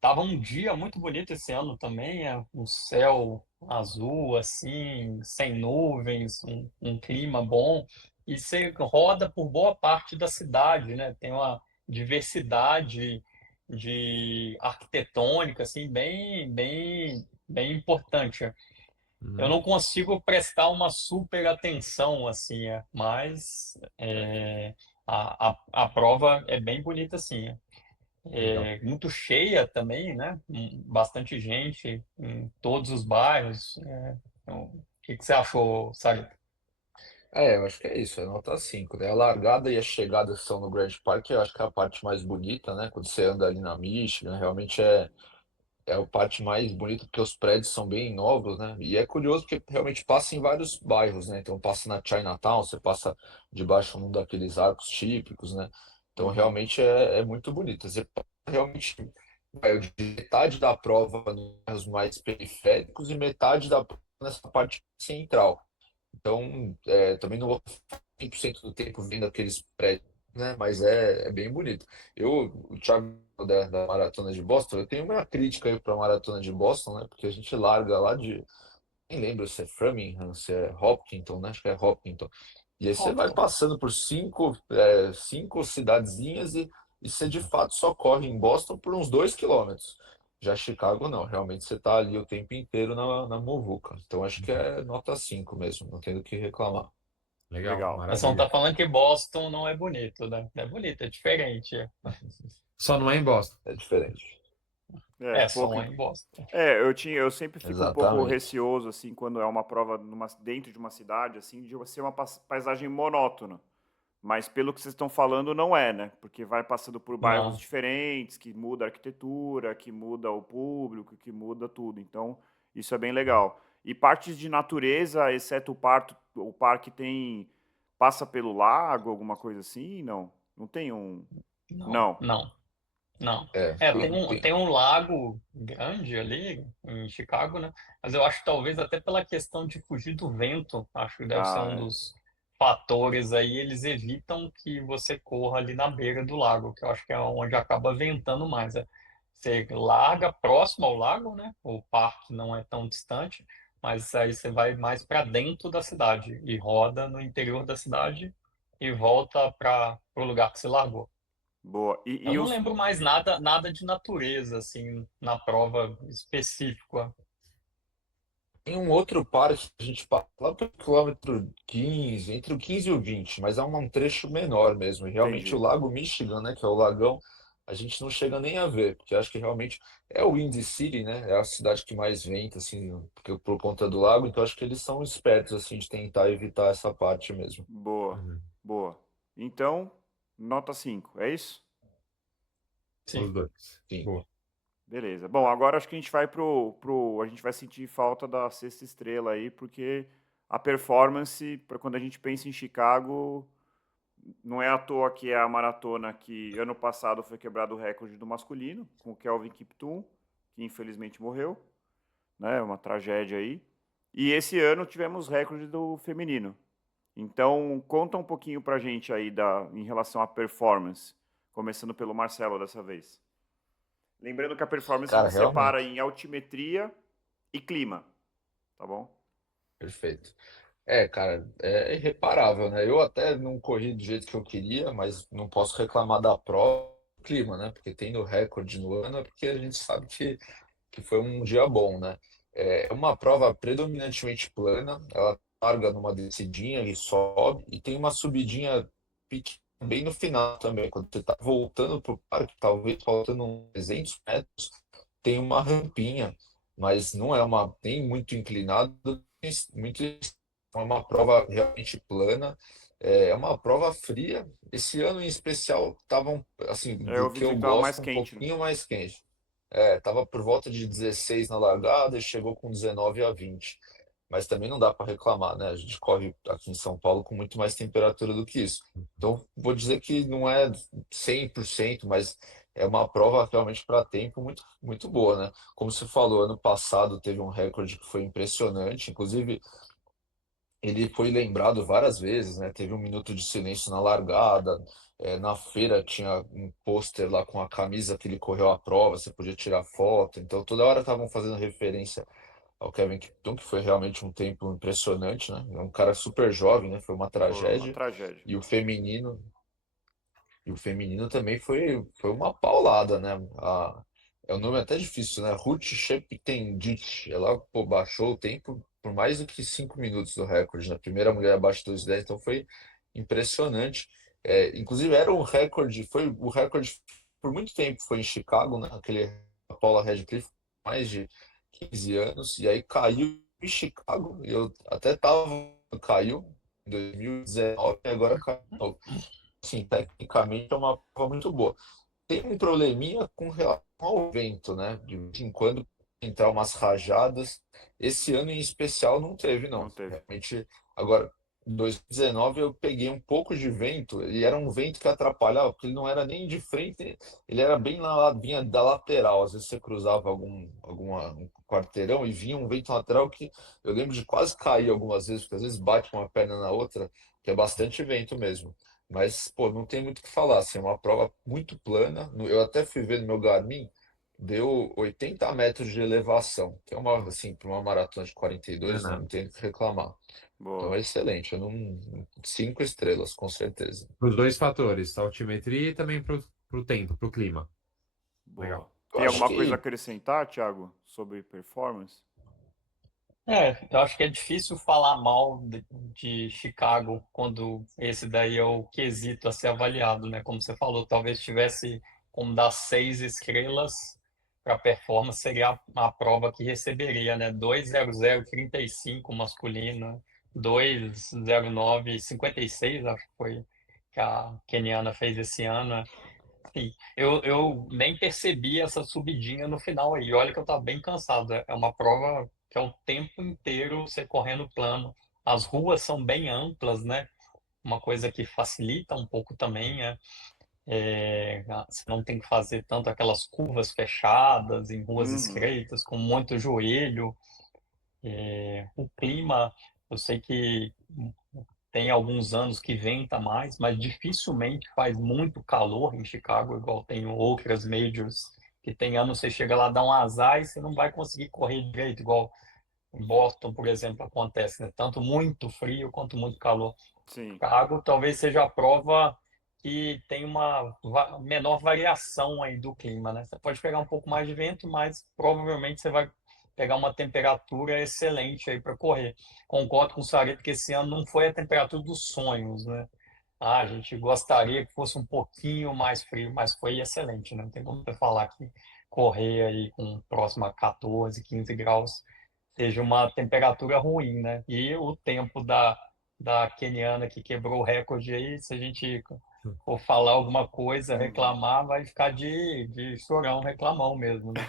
Tava um dia muito bonito esse ano também, um céu azul, assim, sem nuvens, um clima bom. E você roda por boa parte da cidade, né? Tem uma diversidade de arquitetônica, assim, bem, bem, bem importante. Eu Uhum. não consigo prestar uma super atenção, assim, mas a prova é bem bonita, assim. Legal. Muito cheia também, né? Bastante gente em todos os bairros. Então, o que que você achou, Sérgio? Eu acho que é isso, é nota 5, né? A largada e a chegada que são no Grand Park, eu acho que é a parte mais bonita, né? Quando você anda ali na Michigan, realmente é a parte mais bonita porque os prédios são bem novos, né? E é curioso porque realmente passa em vários bairros, né? Então passa na Chinatown, você passa debaixo de um daqueles arcos típicos, né? Então Uhum. realmente é muito bonito. Você realmente vai de metade da prova nos bairros mais periféricos e metade da prova nessa parte central. Então, também não vou ficar 100% do tempo vendo aqueles prédios, né? Mas é bem bonito. O Thiago da Maratona de Boston, eu tenho uma crítica aí para a Maratona de Boston, né? Porque a gente larga lá de, nem lembro se é Framingham, se é Hopkinton, né? Acho que é Hopkinton. E aí você vai Hopkins. passando por cinco cidadezinhas e você de fato só corre em Boston por uns 2 quilômetros. Já Chicago não, realmente você está ali o tempo inteiro na muvuca. Então acho que é nota 5 mesmo, não tenho do que reclamar. Legal, Legal. Mas você não maravilha. tá falando que Boston não é bonito, né? É bonito, é diferente. Só não é em Boston. É diferente. É, É, só pouco. em Boston. Eu sempre fico um pouco Exatamente. receoso, assim, quando é uma prova dentro de uma cidade, assim, de ser uma paisagem monótona. Mas pelo que vocês estão falando, não é, né? Porque vai passando por bairros Não, diferentes, que muda a arquitetura, que muda o público, que muda tudo. Então, isso é bem legal. E partes de natureza, exceto o parque tem passa pelo lago, alguma coisa assim? Não. Não tem um. não, Não. não. Não. É, É, tem tem, um, tem, tem um lago grande ali em Chicago, né? Mas eu acho que talvez até pela questão de fugir do vento, acho que deve ser Ah, um é. dos fatores aí. Eles evitam que você corra ali na beira do lago, que eu acho que é onde acaba ventando mais. Né? Você larga próximo ao lago, né? O parque não é tão distante, mas aí você vai mais para dentro da cidade e roda no interior da cidade e volta para o lugar que você largou. Boa. Eu não lembro mais nada de natureza, assim, na prova específica. tem um outro parque que a gente passa lá pelo quilômetro 15, entre o 15 e o 20, mas é um trecho menor mesmo. E realmente o Entendi. Lago Michigan, né, que é o lagão, a gente não chega nem a ver, porque acho que realmente é o Windy City, né? É a cidade que mais venta, assim, porque, por conta do lago, então acho que eles são espertos, assim, de tentar evitar essa parte mesmo. Boa. Uhum. Boa. Então, nota 5, é isso? Os Sim. dois. Sim. Boa. Beleza. Bom, agora acho que a gente vai a gente vai sentir falta da sexta estrela aí, porque a performance, para quando a gente pensa em Chicago, não é à toa que é a maratona que ano passado foi quebrado o recorde do masculino, com o Kelvin Kiptum, que infelizmente morreu, né? Uma tragédia aí. E esse ano tivemos recorde do feminino. Então, conta um pouquinho pra gente aí em relação à performance, começando pelo Marcelo dessa vez. Lembrando que a performance a Cara, gente separa realmente, em altimetria e clima, tá bom? perfeito. Cara, é irreparável, né? Eu até não corri do jeito que eu queria, mas não posso reclamar da prova, do clima, né? Porque tendo recorde no ano é porque a gente sabe que foi um dia bom, né? É uma prova predominantemente plana, ela larga numa descidinha e sobe, e tem uma subidinha pequena bem no final também, quando você está voltando para o parque, talvez faltando uns 300 metros, tem uma rampinha, mas não é nem muito inclinado, muito, é uma prova realmente plana, é uma prova fria. Esse ano em especial estavam, assim, Eu do ouvi que dizer eu que tava mais gosto, um quente, né? pouquinho mais quente. Tava por volta de 16 na largada e chegou com 19 a 20. Mas também não dá para reclamar, né? A gente corre aqui em São Paulo com muito mais temperatura do que isso. Então, vou dizer que não é 100%, mas é uma prova realmente para tempo muito, muito boa, né? Como você falou, ano passado teve um recorde que foi impressionante. Inclusive, ele foi lembrado várias vezes, né? Teve um minuto de silêncio na largada. Na feira tinha um pôster lá com a camisa que ele correu a prova, você podia tirar foto. Então toda hora estavam fazendo referência ao Kevin Kiptum, que foi realmente um tempo impressionante, né? É um cara super jovem, né? Foi uma Foi uma tragédia. tragédia. E o feminino, e o feminino também foi uma paulada, né? É um nome até difícil, né? Ruth Sheptendit. Ela, pô, baixou o tempo por mais do que 5 minutos do recorde, na primeira mulher abaixo dos 10, então foi impressionante. Inclusive era um recorde, foi o recorde por muito tempo, foi em Chicago, né? Aquele a Paula Radcliffe, mais de 15 anos, e aí caiu em Chicago, e eu até tava, caiu em 2019 e agora caiu de novo. Sim, tecnicamente é uma prova muito boa. tem um probleminha com relação ao vento, né? De vez em quando entrar umas rajadas. Esse ano em especial não teve, não. Não teve. Realmente, agora, em 2019 eu peguei um pouco de vento, e era um vento que atrapalhava, porque ele não era nem de frente, ele era bem vinha da lateral. Às vezes você cruzava um quarteirão e vinha um vento lateral que eu lembro de quase cair algumas vezes, porque às vezes bate uma perna na outra, que é bastante vento mesmo. Mas, pô, não tem muito o que falar, assim, é uma prova muito plana. Eu até fui ver no meu Garmin, deu 80 metros de elevação, que é uma, assim, para uma maratona de Não é 42, não nada. tem o que reclamar. Então Boa. é excelente, eu não... 5 estrelas, com certeza. Para os dois fatores, altimetria e também para o tempo, para o clima. Legal. Boa. Eu Tem acho alguma coisa a que, acrescentar, Thiago, sobre performance? Eu acho que é difícil falar mal de Chicago quando esse daí é o quesito a ser avaliado, né? Como você falou, talvez tivesse como dar 6 estrelas para performance, seria a prova que receberia, né? 2:00:35 masculino, 2:09:56, acho que foi que a keniana fez esse ano, né? Sim, eu nem percebi essa subidinha no final aí. Olha que eu estava bem cansado. É uma prova que é o tempo inteiro você correndo plano. As ruas são bem amplas, né? Uma coisa que facilita um pouco também, né? Você não tem que fazer tanto aquelas curvas fechadas em ruas Uhum. estreitas, com muito joelho. O clima, eu sei que tem alguns anos que venta mais, mas dificilmente faz muito calor em Chicago, igual tem outras majors, que tem anos você chega lá, dá um azar e você não vai conseguir correr direito, igual em Boston, por exemplo, acontece, né? Tanto muito frio quanto muito calor. Sim. Chicago talvez seja a prova que tem uma menor variação aí do clima, né? Você pode pegar um pouco mais de vento, mas provavelmente você vai pegar uma temperatura excelente aí para correr. Concordo com o Sarito que esse ano não foi a temperatura dos sonhos, né? A gente gostaria que fosse um pouquinho mais frio, mas foi excelente, né? Não tem como você falar que correr aí com próximo a 14, 15 graus seja uma temperatura ruim, né? E o tempo da keniana que quebrou o recorde aí, se a gente for falar alguma coisa, Uhum. reclamar, vai ficar de chorão, reclamão mesmo, né?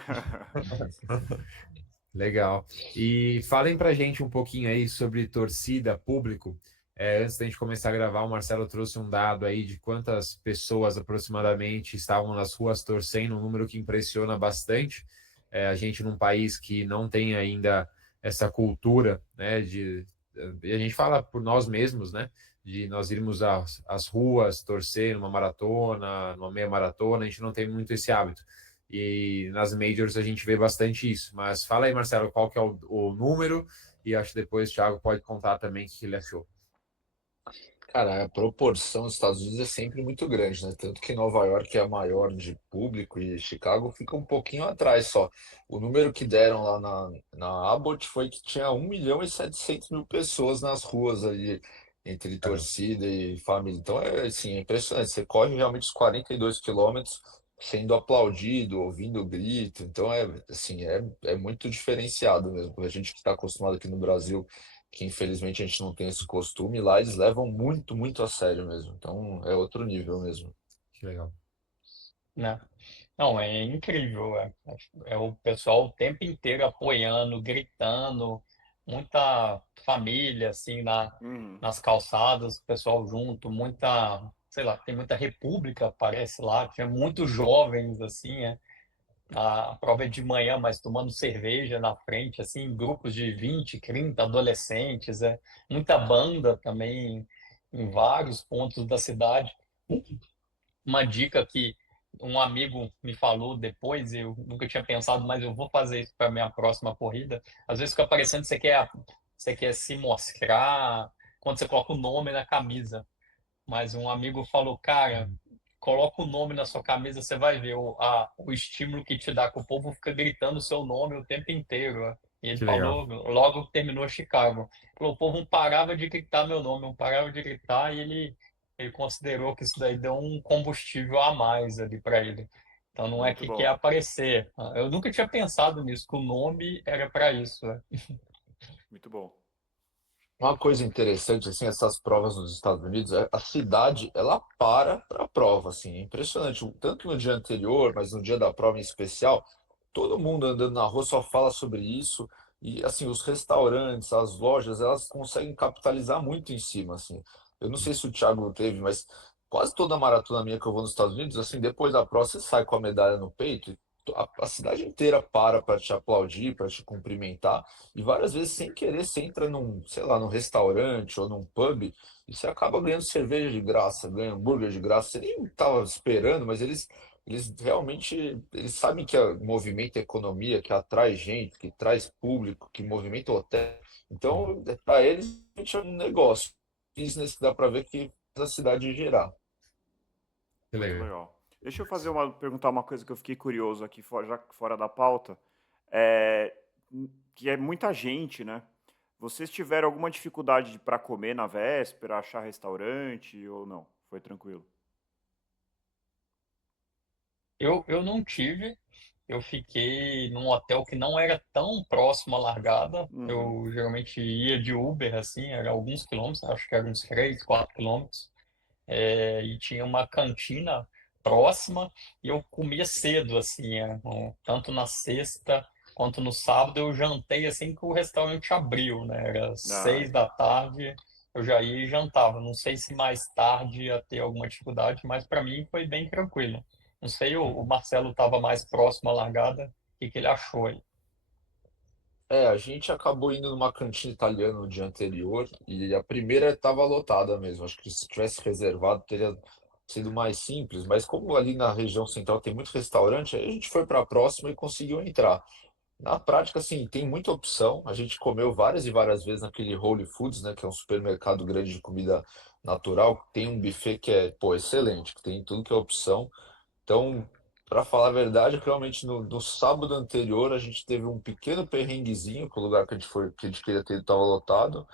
Legal. E falem pra gente um pouquinho aí sobre torcida, público. Antes da gente começar a gravar, o Marcelo trouxe um dado aí de quantas pessoas aproximadamente estavam nas ruas torcendo, um número que impressiona bastante. A gente num país que não tem ainda essa cultura, né, e a gente fala por nós mesmos, né, de nós irmos às ruas torcer numa maratona, numa meia maratona, a gente não tem muito esse hábito. E nas majors a gente vê bastante isso. Mas fala aí, Marcelo, qual que é o número? E acho que depois o Thiago pode contar também o que ele achou. cara, a proporção dos Estados Unidos é sempre muito grande, né? Tanto que Nova York é a maior de público e Chicago fica um pouquinho atrás só. O número que deram lá na Abbott foi que tinha 1.700.000 pessoas nas ruas ali, entre Caramba. torcida e família. Então é assim, é impressionante. Você corre realmente os 42 quilômetros sendo aplaudido, ouvindo grito. Então é assim, é muito diferenciado mesmo. A gente que está acostumado aqui no Brasil, que infelizmente a gente não tem esse costume, lá eles levam muito, muito a sério mesmo. Então é outro nível mesmo. Que legal. Né? Não, é incrível. É o pessoal o tempo inteiro apoiando, gritando, muita família assim Uhum. nas calçadas, o pessoal junto, muita, sei lá, tem muita república, parece lá, tinha muitos jovens assim, a prova é de manhã, mas tomando cerveja na frente, assim, grupos de 20, 30 adolescentes, muita banda também em vários pontos da cidade. Uma dica que um amigo me falou depois, eu nunca tinha pensado, mas eu vou fazer isso para minha próxima corrida. Às vezes fica parecendo que você quer se mostrar quando você coloca o nome na camisa. Mas um amigo falou, cara, coloca o nome na sua camisa, você vai ver o estímulo que te dá, que o povo fica gritando o seu nome o tempo inteiro. E ele Que legal. falou, logo que terminou Chicago, falou, o povo não parava de gritar meu nome, não parava de gritar, e ele considerou que isso daí deu um combustível a mais ali para ele. Então não é Muito que quer bom. aparecer. Eu nunca tinha pensado nisso, que o nome era para isso. Muito bom. Uma coisa interessante, assim, essas provas nos Estados Unidos, a cidade, ela para a prova, assim, é impressionante. Tanto no dia anterior, mas no dia da prova em especial, todo mundo andando na rua só fala sobre isso. E, assim, os restaurantes, as lojas, elas conseguem capitalizar muito em cima, assim. Eu não sei se o Thiago teve, mas quase toda maratona minha que eu vou nos Estados Unidos, assim, depois da prova, você sai com a medalha no peito, e a cidade inteira para te aplaudir, para te cumprimentar. E várias vezes, sem querer, você entra num, sei lá, num restaurante ou num pub e você acaba ganhando cerveja de graça, ganha hambúrguer de graça. Você nem estava esperando, mas eles realmente eles sabem que movimenta a economia, que atrai gente, que traz público, que movimenta o hotel. Então, para eles, realmente é um negócio. Business que dá para ver que faz a cidade girar. Que Muito legal. legal. Deixa eu perguntar uma coisa que eu fiquei curioso aqui, já fora da pauta. É, que é muita gente, né? Vocês tiveram alguma dificuldade para comer na véspera, achar restaurante ou não? Foi tranquilo? Eu não tive, eu fiquei num hotel que não era tão próximo à largada. Uhum. Eu geralmente ia de Uber, assim, era alguns quilômetros, acho que eram uns 3, 4 quilômetros. E tinha uma cantina próxima e eu comia cedo, assim, tanto na sexta quanto no sábado eu jantei assim que o restaurante abriu, né? Era Ah, 6 da tarde, eu já ia e jantava. Não sei se mais tarde ia ter alguma dificuldade, mas para mim foi bem tranquilo. Não sei, o Marcelo estava mais próximo à largada, o que que ele achou aí? A gente acabou indo numa cantina italiana no dia anterior e a primeira estava lotada mesmo. Acho que se tivesse reservado teria sido mais simples, mas como ali na região central tem muito restaurante, aí a gente foi para a próxima e conseguiu entrar. Na prática, assim, tem muita opção. A gente comeu várias e várias vezes naquele Whole Foods, né, que é um supermercado grande de comida natural. Tem um buffet que é, pô, excelente, que tem tudo que é opção. Então, para falar a verdade, realmente no sábado anterior a gente teve um pequeno perrenguezinho, que o lugar que a gente foi, que a gente queria ter estava lotado,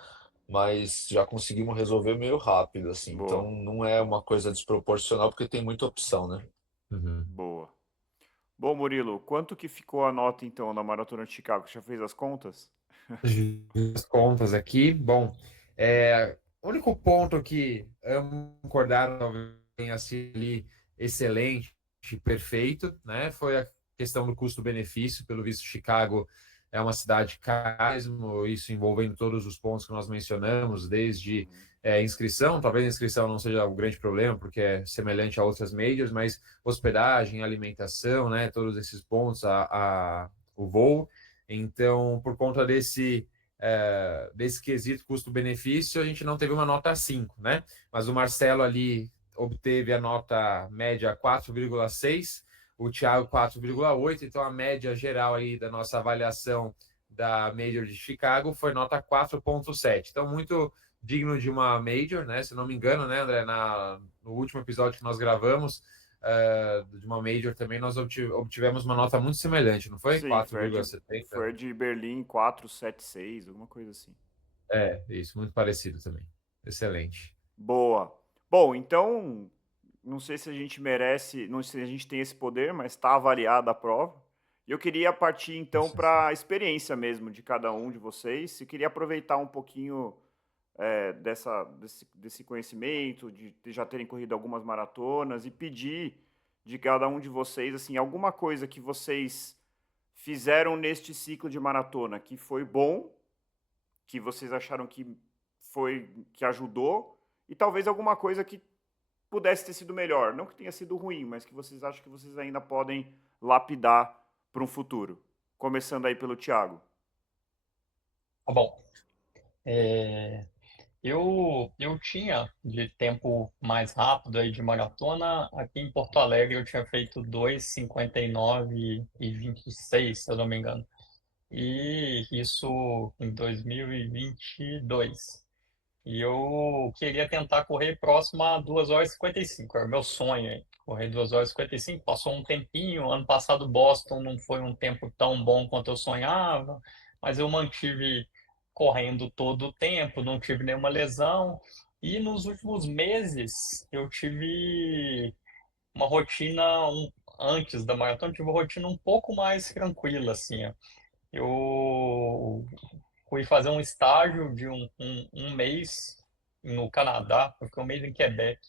mas já conseguimos resolver meio rápido, assim. boa, Então, não é uma coisa desproporcional, porque tem muita opção, né? Uhum. boa. Bom, Murilo, quanto que ficou a nota então na Maratona de Chicago? Já fez as contas? As contas aqui. Bom, o único ponto que ambos concordaram talvez tenha sido ali excelente, perfeito, né? Foi a questão do custo-benefício. Pelo visto, Chicago é uma cidade cara mesmo, isso envolvendo todos os pontos que nós mencionamos, desde inscrição, talvez a inscrição não seja o grande problema, porque é semelhante a outras majors, mas hospedagem, alimentação, né? Todos esses pontos, o voo. Então, por conta desse quesito custo-benefício, a gente não teve uma nota 5, né? Mas o Marcelo ali obteve a nota média 4,6, o Thiago 4,8, então a média geral aí da nossa avaliação da Major de Chicago foi nota 4,7. Então, muito digno de uma Major, né? Se não me engano, né, André, no último episódio que nós gravamos, de uma Major também, nós obtivemos uma nota muito semelhante, não foi? Sim, 4,70. foi a de Berlim 476, alguma coisa assim. Isso, muito parecido também. Excelente. Boa. Bom, então, não sei se a gente merece, não sei se a gente tem esse poder, mas está avaliada a prova. E eu queria partir então para a experiência mesmo de cada um de vocês. E queria aproveitar um pouquinho desse conhecimento, de já terem corrido algumas maratonas e pedir de cada um de vocês assim alguma coisa que vocês fizeram neste ciclo de maratona que foi bom, que vocês acharam que ajudou e talvez alguma coisa que pudesse ter sido melhor, não que tenha sido ruim, mas que vocês acham que vocês ainda podem lapidar para um futuro. Começando aí pelo Thiago. Tá bom. É, eu tinha de tempo mais rápido aí de maratona, aqui em Porto Alegre eu tinha feito 2:59 e 26, se eu não me engano. E isso em 2022. E eu queria tentar correr próximo a 2:55, era o meu sonho, hein? Correr 2:55. Passou um tempinho, ano passado Boston não foi um tempo tão bom quanto eu sonhava, mas eu mantive correndo todo o tempo, não tive nenhuma lesão. E nos últimos meses eu tive uma rotina, antes da maratona, eu tive uma rotina um pouco mais tranquila, assim. Eu fui fazer um estágio de um mês no Canadá. Eu fiquei um mês em Quebec,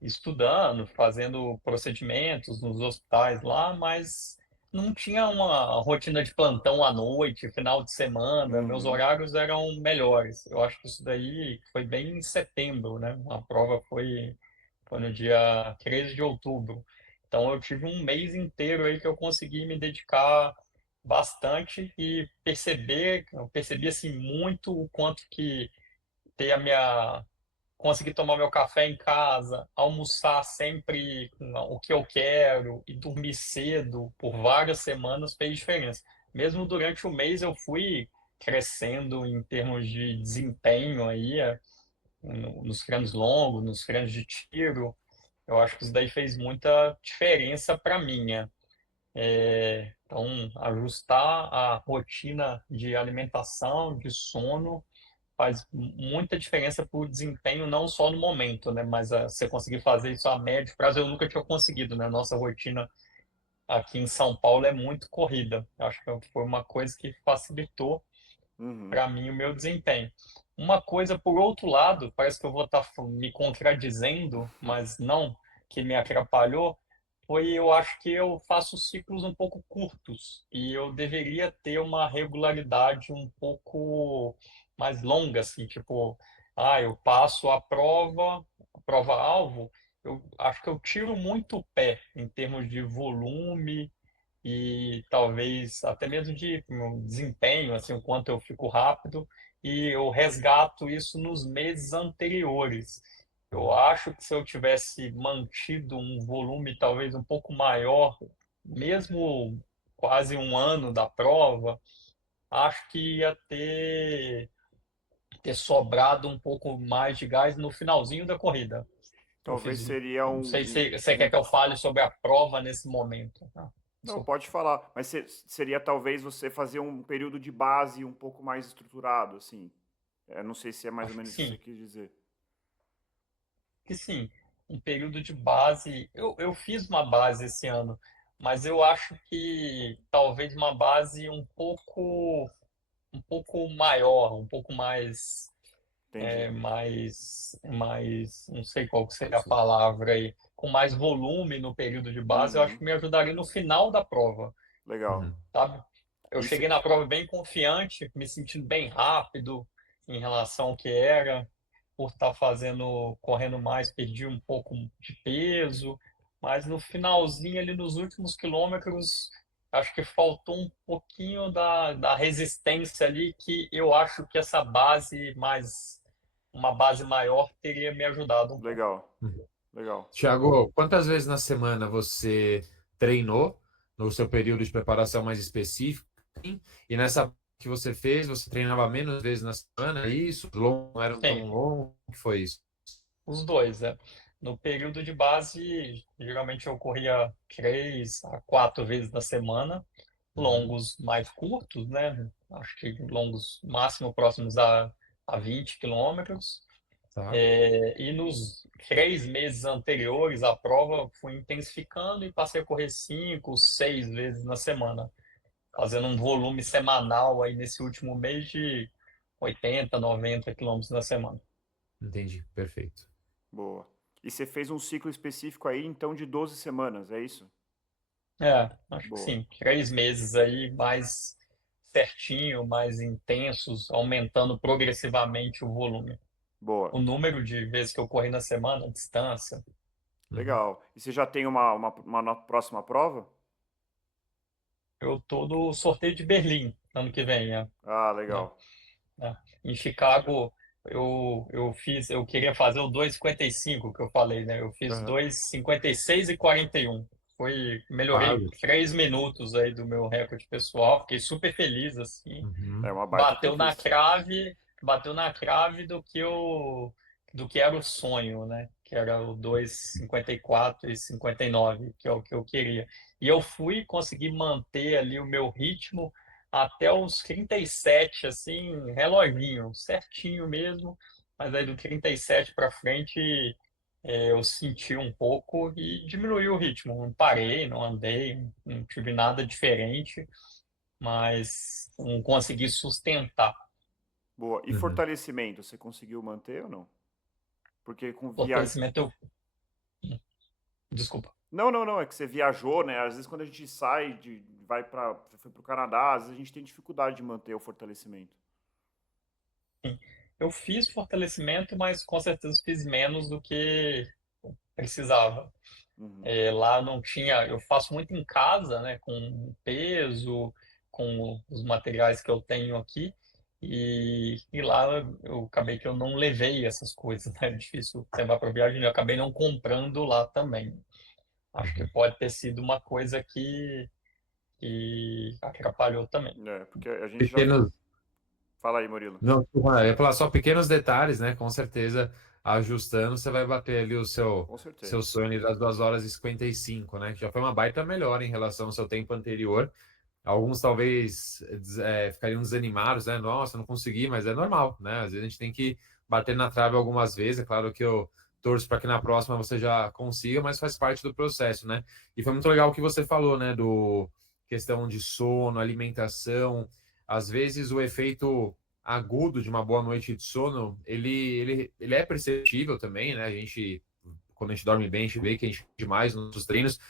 estudando, fazendo procedimentos nos hospitais lá, mas não tinha uma rotina de plantão à noite, final de semana. Meus Uhum. horários eram melhores. Eu acho que isso daí foi bem em setembro, né? A prova foi no dia 13 de outubro. Então eu tive um mês inteiro aí que eu consegui me dedicar bastante e eu percebi assim muito o quanto que ter a minha conseguir tomar meu café em casa, almoçar sempre o que eu quero e dormir cedo por várias semanas fez diferença. Mesmo durante o mês eu fui crescendo em termos de desempenho aí, nos treinos longos, nos treinos de tiro. Eu acho que isso daí fez muita diferença para mim, né? Então, ajustar a rotina de alimentação, de sono, faz muita diferença para o desempenho, não só no momento, né? Mas você conseguir fazer isso a médio prazo, eu nunca tinha conseguido, né? Nossa rotina aqui em São Paulo é muito corrida. Acho que foi uma coisa que facilitou Uhum. para mim o meu desempenho. Uma coisa, por outro lado, parece que eu vou estar me contradizendo, mas não, que me atrapalhou, foi eu acho que eu faço ciclos um pouco curtos e eu deveria ter uma regularidade um pouco mais longa, assim, tipo, eu passo a prova-alvo, eu acho que eu tiro muito o pé em termos de volume e talvez até mesmo de desempenho, assim, o quanto eu fico rápido, e eu resgato isso nos meses anteriores. Eu acho que se eu tivesse mantido um volume talvez um pouco maior, mesmo quase um ano da prova, acho que ia ter sobrado um pouco mais de gás no finalzinho da corrida. Eu Talvez fiz, seria não sei um, se você quer que eu fale sobre a prova nesse momento. Não, pode falar, mas seria talvez você fazer um período de base um pouco mais estruturado, assim. Não sei se é mais ou Acho que menos isso que você sim. quis dizer. Que sim, um período de base. Eu fiz uma base esse ano, mas eu acho que talvez uma base um pouco maior, um pouco mais, Entendi. não sei qual que seria a palavra aí, com mais volume no período de base, eu acho Uhum. que me ajudaria no final da prova, Legal. Uhum. sabe? Eu E cheguei cê- na prova bem confiante, me sentindo bem rápido em relação ao que era por estar correndo mais, perdi um pouco de peso, mas no finalzinho, ali nos últimos quilômetros, acho que faltou um pouquinho da resistência ali, que eu acho que essa uma base maior, teria me ajudado um pouco. Legal, legal. Tiago, quantas vezes na semana você treinou no seu período de preparação mais específico? E nessa que você fez, você treinava menos vezes na semana? É isso? Os longos não eram tão Sim, longos? O que foi isso? os dois, né? No período de base, geralmente eu corria 3 a 4 vezes na semana, Uhum. longos mais curtos, né? Acho que longos máximo próximos a 20 quilômetros. Tá. E nos 3 meses anteriores à prova, fui intensificando e passei a correr 5, 6 vezes na semana, fazendo um volume semanal aí nesse último mês de 80, 90 quilômetros na semana. Entendi, perfeito. Boa. E você fez um ciclo específico aí, então, de 12 semanas, é isso? Acho que Boa, sim. 3 meses aí mais certinho, mais intensos, aumentando progressivamente o volume. boa. O número de vezes que eu corri na semana, a distância. Uhum. Legal. E você já tem uma próxima prova? Eu tô no sorteio de Berlim ano que vem, Ah, né? legal. Né? Em Chicago, eu queria fazer o 2:55 que eu falei, né? Eu fiz Aham. 2:56 e 41. Melhorei Quase. 3 minutos aí do meu recorde pessoal, fiquei super feliz, assim. Uhum. É uma baita Bateu na conquista. crave, bateu na crave do que era o sonho, né? Que era o 2:54 e 59, que é o que eu queria. E eu fui conseguir manter ali o meu ritmo até os 37, assim, reloginho, certinho mesmo. Mas aí do 37 para frente, eu senti um pouco e diminuí o ritmo. Não parei, não andei, não tive nada diferente, mas não consegui sustentar. Boa. E Uhum. fortalecimento, você conseguiu manter ou não? Porque com viagem. Fortalecimento, desculpa. Não, é que você viajou, né? Às vezes quando a gente sai, você foi pro Canadá, às vezes a gente tem dificuldade de manter o fortalecimento. Eu fiz fortalecimento, mas com certeza fiz menos do que precisava. Uhum. Lá não tinha, eu faço muito em casa, né, com peso, com os materiais que eu tenho aqui, e lá eu acabei que eu não levei essas coisas, né? É difícil levar para viagem, eu acabei não comprando lá também. Acho que Uhum. pode ter sido uma coisa que atrapalhou também. É, porque a gente já. Pequenos, Fala aí, Murilo. não, desculpa, eu ia falar só pequenos detalhes, né? Com certeza, ajustando, você vai bater ali o Com seu certeza. sonho ali das 2 horas e 55, né? Que já foi uma baita melhora em relação ao seu tempo anterior. Alguns talvez ficariam desanimados, né? Nossa, não consegui, mas é normal, né? Às vezes a gente tem que bater na trave algumas vezes. É claro que eu torço para que na próxima você já consiga, mas faz parte do processo, né? E foi muito legal o que você falou, né? Do questão de sono, alimentação. Às vezes o efeito agudo de uma boa noite de sono, ele é perceptível também, né? Quando a gente dorme bem, a gente vê que a gente rende mais nos treinos,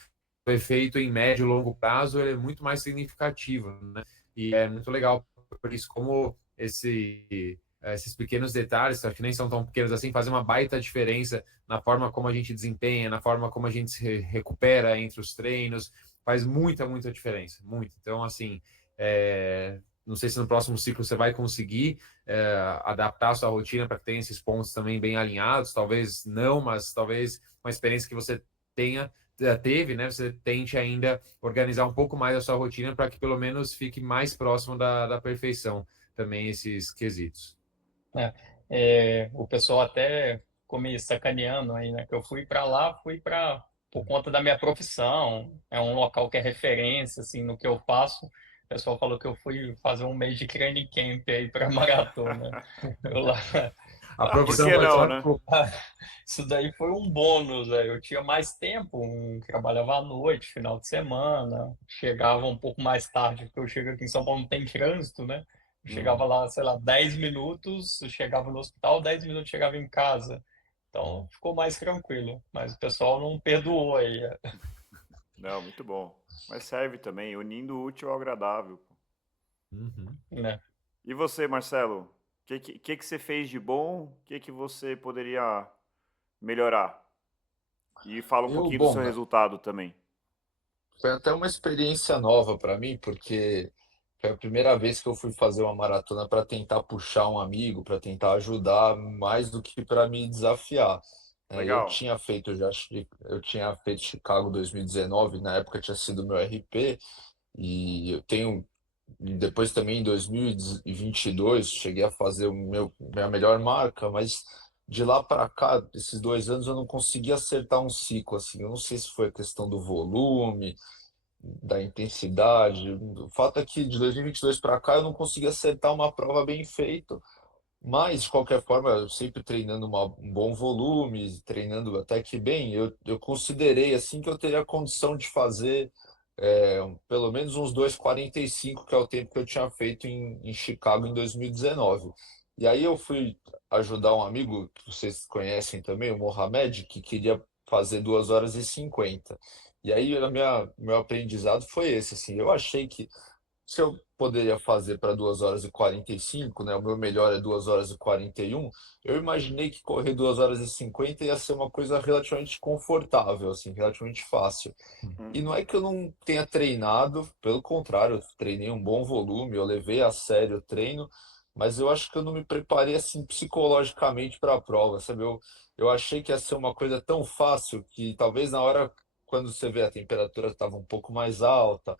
o efeito em médio e longo prazo ele é muito mais significativo, né? E é muito legal por isso como esses pequenos detalhes, que nem são tão pequenos assim, fazem uma baita diferença na forma como a gente desempenha, na forma como a gente se recupera entre os treinos, faz muita diferença, muito. Então, assim, não sei se no próximo ciclo você vai conseguir adaptar a sua rotina para que tenha esses pontos também bem alinhados, talvez não, mas talvez uma experiência que você teve, né? Você tente ainda organizar um pouco mais a sua rotina para que pelo menos fique mais próximo da perfeição também esses quesitos. O pessoal até ficou me sacaneando aí, né? Que eu fui para lá, por conta da minha profissão, é um local que é referência, assim, no que eu faço. O pessoal falou que eu fui fazer um mês de training camp aí para maratona. Eu lá, A Por profissão que vai não, só. né? isso daí foi um bônus, aí. Eu tinha mais tempo, trabalhava à noite, final de semana, chegava um pouco mais tarde, porque eu chego aqui em São Paulo, não tem trânsito, né? Eu chegava Uhum, lá, sei lá, 10 minutos, eu chegava no hospital, 10 minutos chegava em casa. Então ficou mais tranquilo, mas o pessoal não perdoou aí, Não, muito bom. Mas serve também, unindo o útil ao agradável. uhum. né? E você, Marcelo? O que que você fez de bom? O que que você poderia melhorar? E fala um Eu, pouquinho do bom, seu resultado também. foi até uma experiência nova para mim, porque foi a primeira vez que eu fui fazer uma maratona para tentar puxar um amigo, para tentar ajudar, mais do que para me desafiar. Legal. Eu tinha feito Chicago 2019, na época tinha sido meu RP, e eu tenho depois também em 2022 cheguei a fazer minha melhor marca, mas de lá para cá, esses 2 anos eu não consegui acertar um ciclo assim. Eu não sei se foi a questão do volume, da intensidade. O fato é que de 2022 para cá eu não consegui acertar uma prova bem feita, mas de qualquer forma, eu sempre treinando um bom volume, treinando até que bem, eu considerei assim que eu teria condição de fazer pelo menos uns 2:45, que é o tempo que eu tinha feito em Chicago em 2019. E aí eu fui ajudar um amigo que vocês conhecem também, o Mohamed, que queria fazer 2 horas e 50. E aí meu aprendizado foi esse, assim, eu achei que se eu poderia fazer para 2 horas e 45, né? O meu melhor é 2 horas e 41. Eu imaginei que correr 2 horas e 50 ia ser uma coisa relativamente confortável, assim, relativamente fácil. E não Uhum. é que eu não tenha treinado, pelo contrário, eu treinei um bom volume, eu levei a sério o treino, mas eu acho que eu não me preparei assim psicologicamente para a prova, sabe? Eu achei que ia ser uma coisa tão fácil que talvez na hora, quando você vê a temperatura estava um pouco mais alta,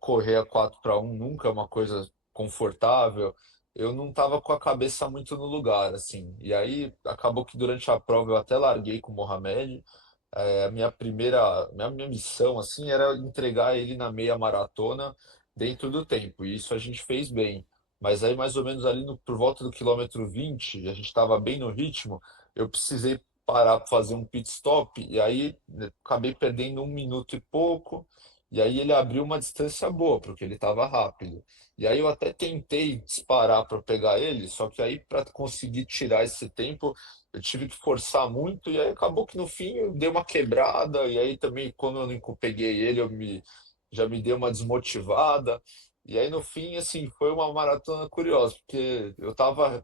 correr a 4:1 nunca é uma coisa confortável. Eu não estava com a cabeça muito no lugar, assim. E aí acabou que durante a prova eu até larguei com o Mohamed. A minha missão assim era entregar ele na meia maratona dentro do tempo. E isso a gente fez bem. Mas aí mais ou menos ali por volta do quilômetro 20, a gente estava bem no ritmo. Eu precisei parar para fazer um pit stop e aí, né, acabei perdendo 1 minuto e pouco. E aí ele abriu uma distância boa, porque ele estava rápido. E aí eu até tentei disparar para pegar ele, só que aí para conseguir tirar esse tempo, eu tive que forçar muito, e aí acabou que no fim eu dei uma quebrada, e aí também quando eu não peguei ele, já me deu uma desmotivada. E aí no fim, assim, foi uma maratona curiosa, porque eu tava,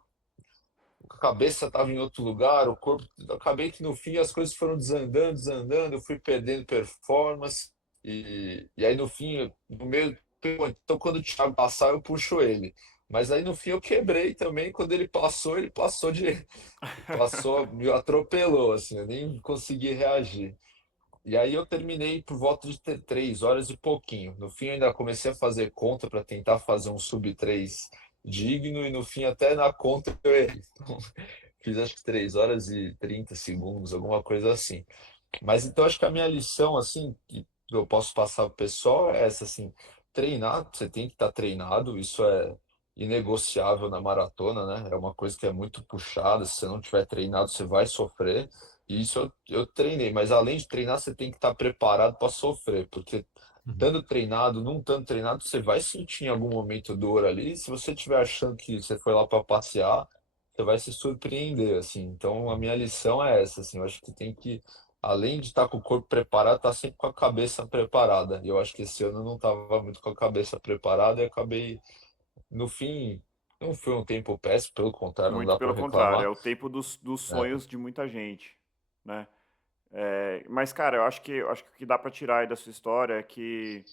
a cabeça estava em outro lugar, o corpo, acabei que no fim as coisas foram desandando, desandando, eu fui perdendo performance, e aí no fim, no meio, então quando o Thiago passar, eu puxo ele. Mas aí no fim eu quebrei também, quando ele passou passou, me atropelou, assim, eu nem consegui reagir. E aí eu terminei por volta de 3 horas e pouquinho. No fim, eu ainda comecei a fazer conta para tentar fazer um sub 3 digno, e no fim, até na conta, eu errei. Então, fiz acho que 3 horas e 30 segundos, alguma coisa assim. Mas então acho que a minha lição, assim, que eu posso passar para o pessoal é essa, assim, treinar, você tem que estar treinado, isso é inegociável na maratona, né? É uma coisa que é muito puxada, se você não tiver treinado, você vai sofrer. E isso eu treinei, mas além de treinar, você tem que estar preparado para sofrer, porque Uhum. estando treinado, não estando treinado, você vai sentir em algum momento dor ali. Se você estiver achando que você foi lá para passear, você vai se surpreender, assim. Então, a minha lição é essa, assim, eu acho que tem que, além de estar com o corpo preparado, estar sempre com a cabeça preparada. E eu acho que esse ano eu não estava muito com a cabeça preparada e acabei, no fim, não foi um tempo péssimo, pelo contrário, não Muito dá para pelo contrário, é reclamar. o tempo dos É. sonhos de muita gente, né? Mas, cara, eu acho que o que dá pra tirar aí da sua história é que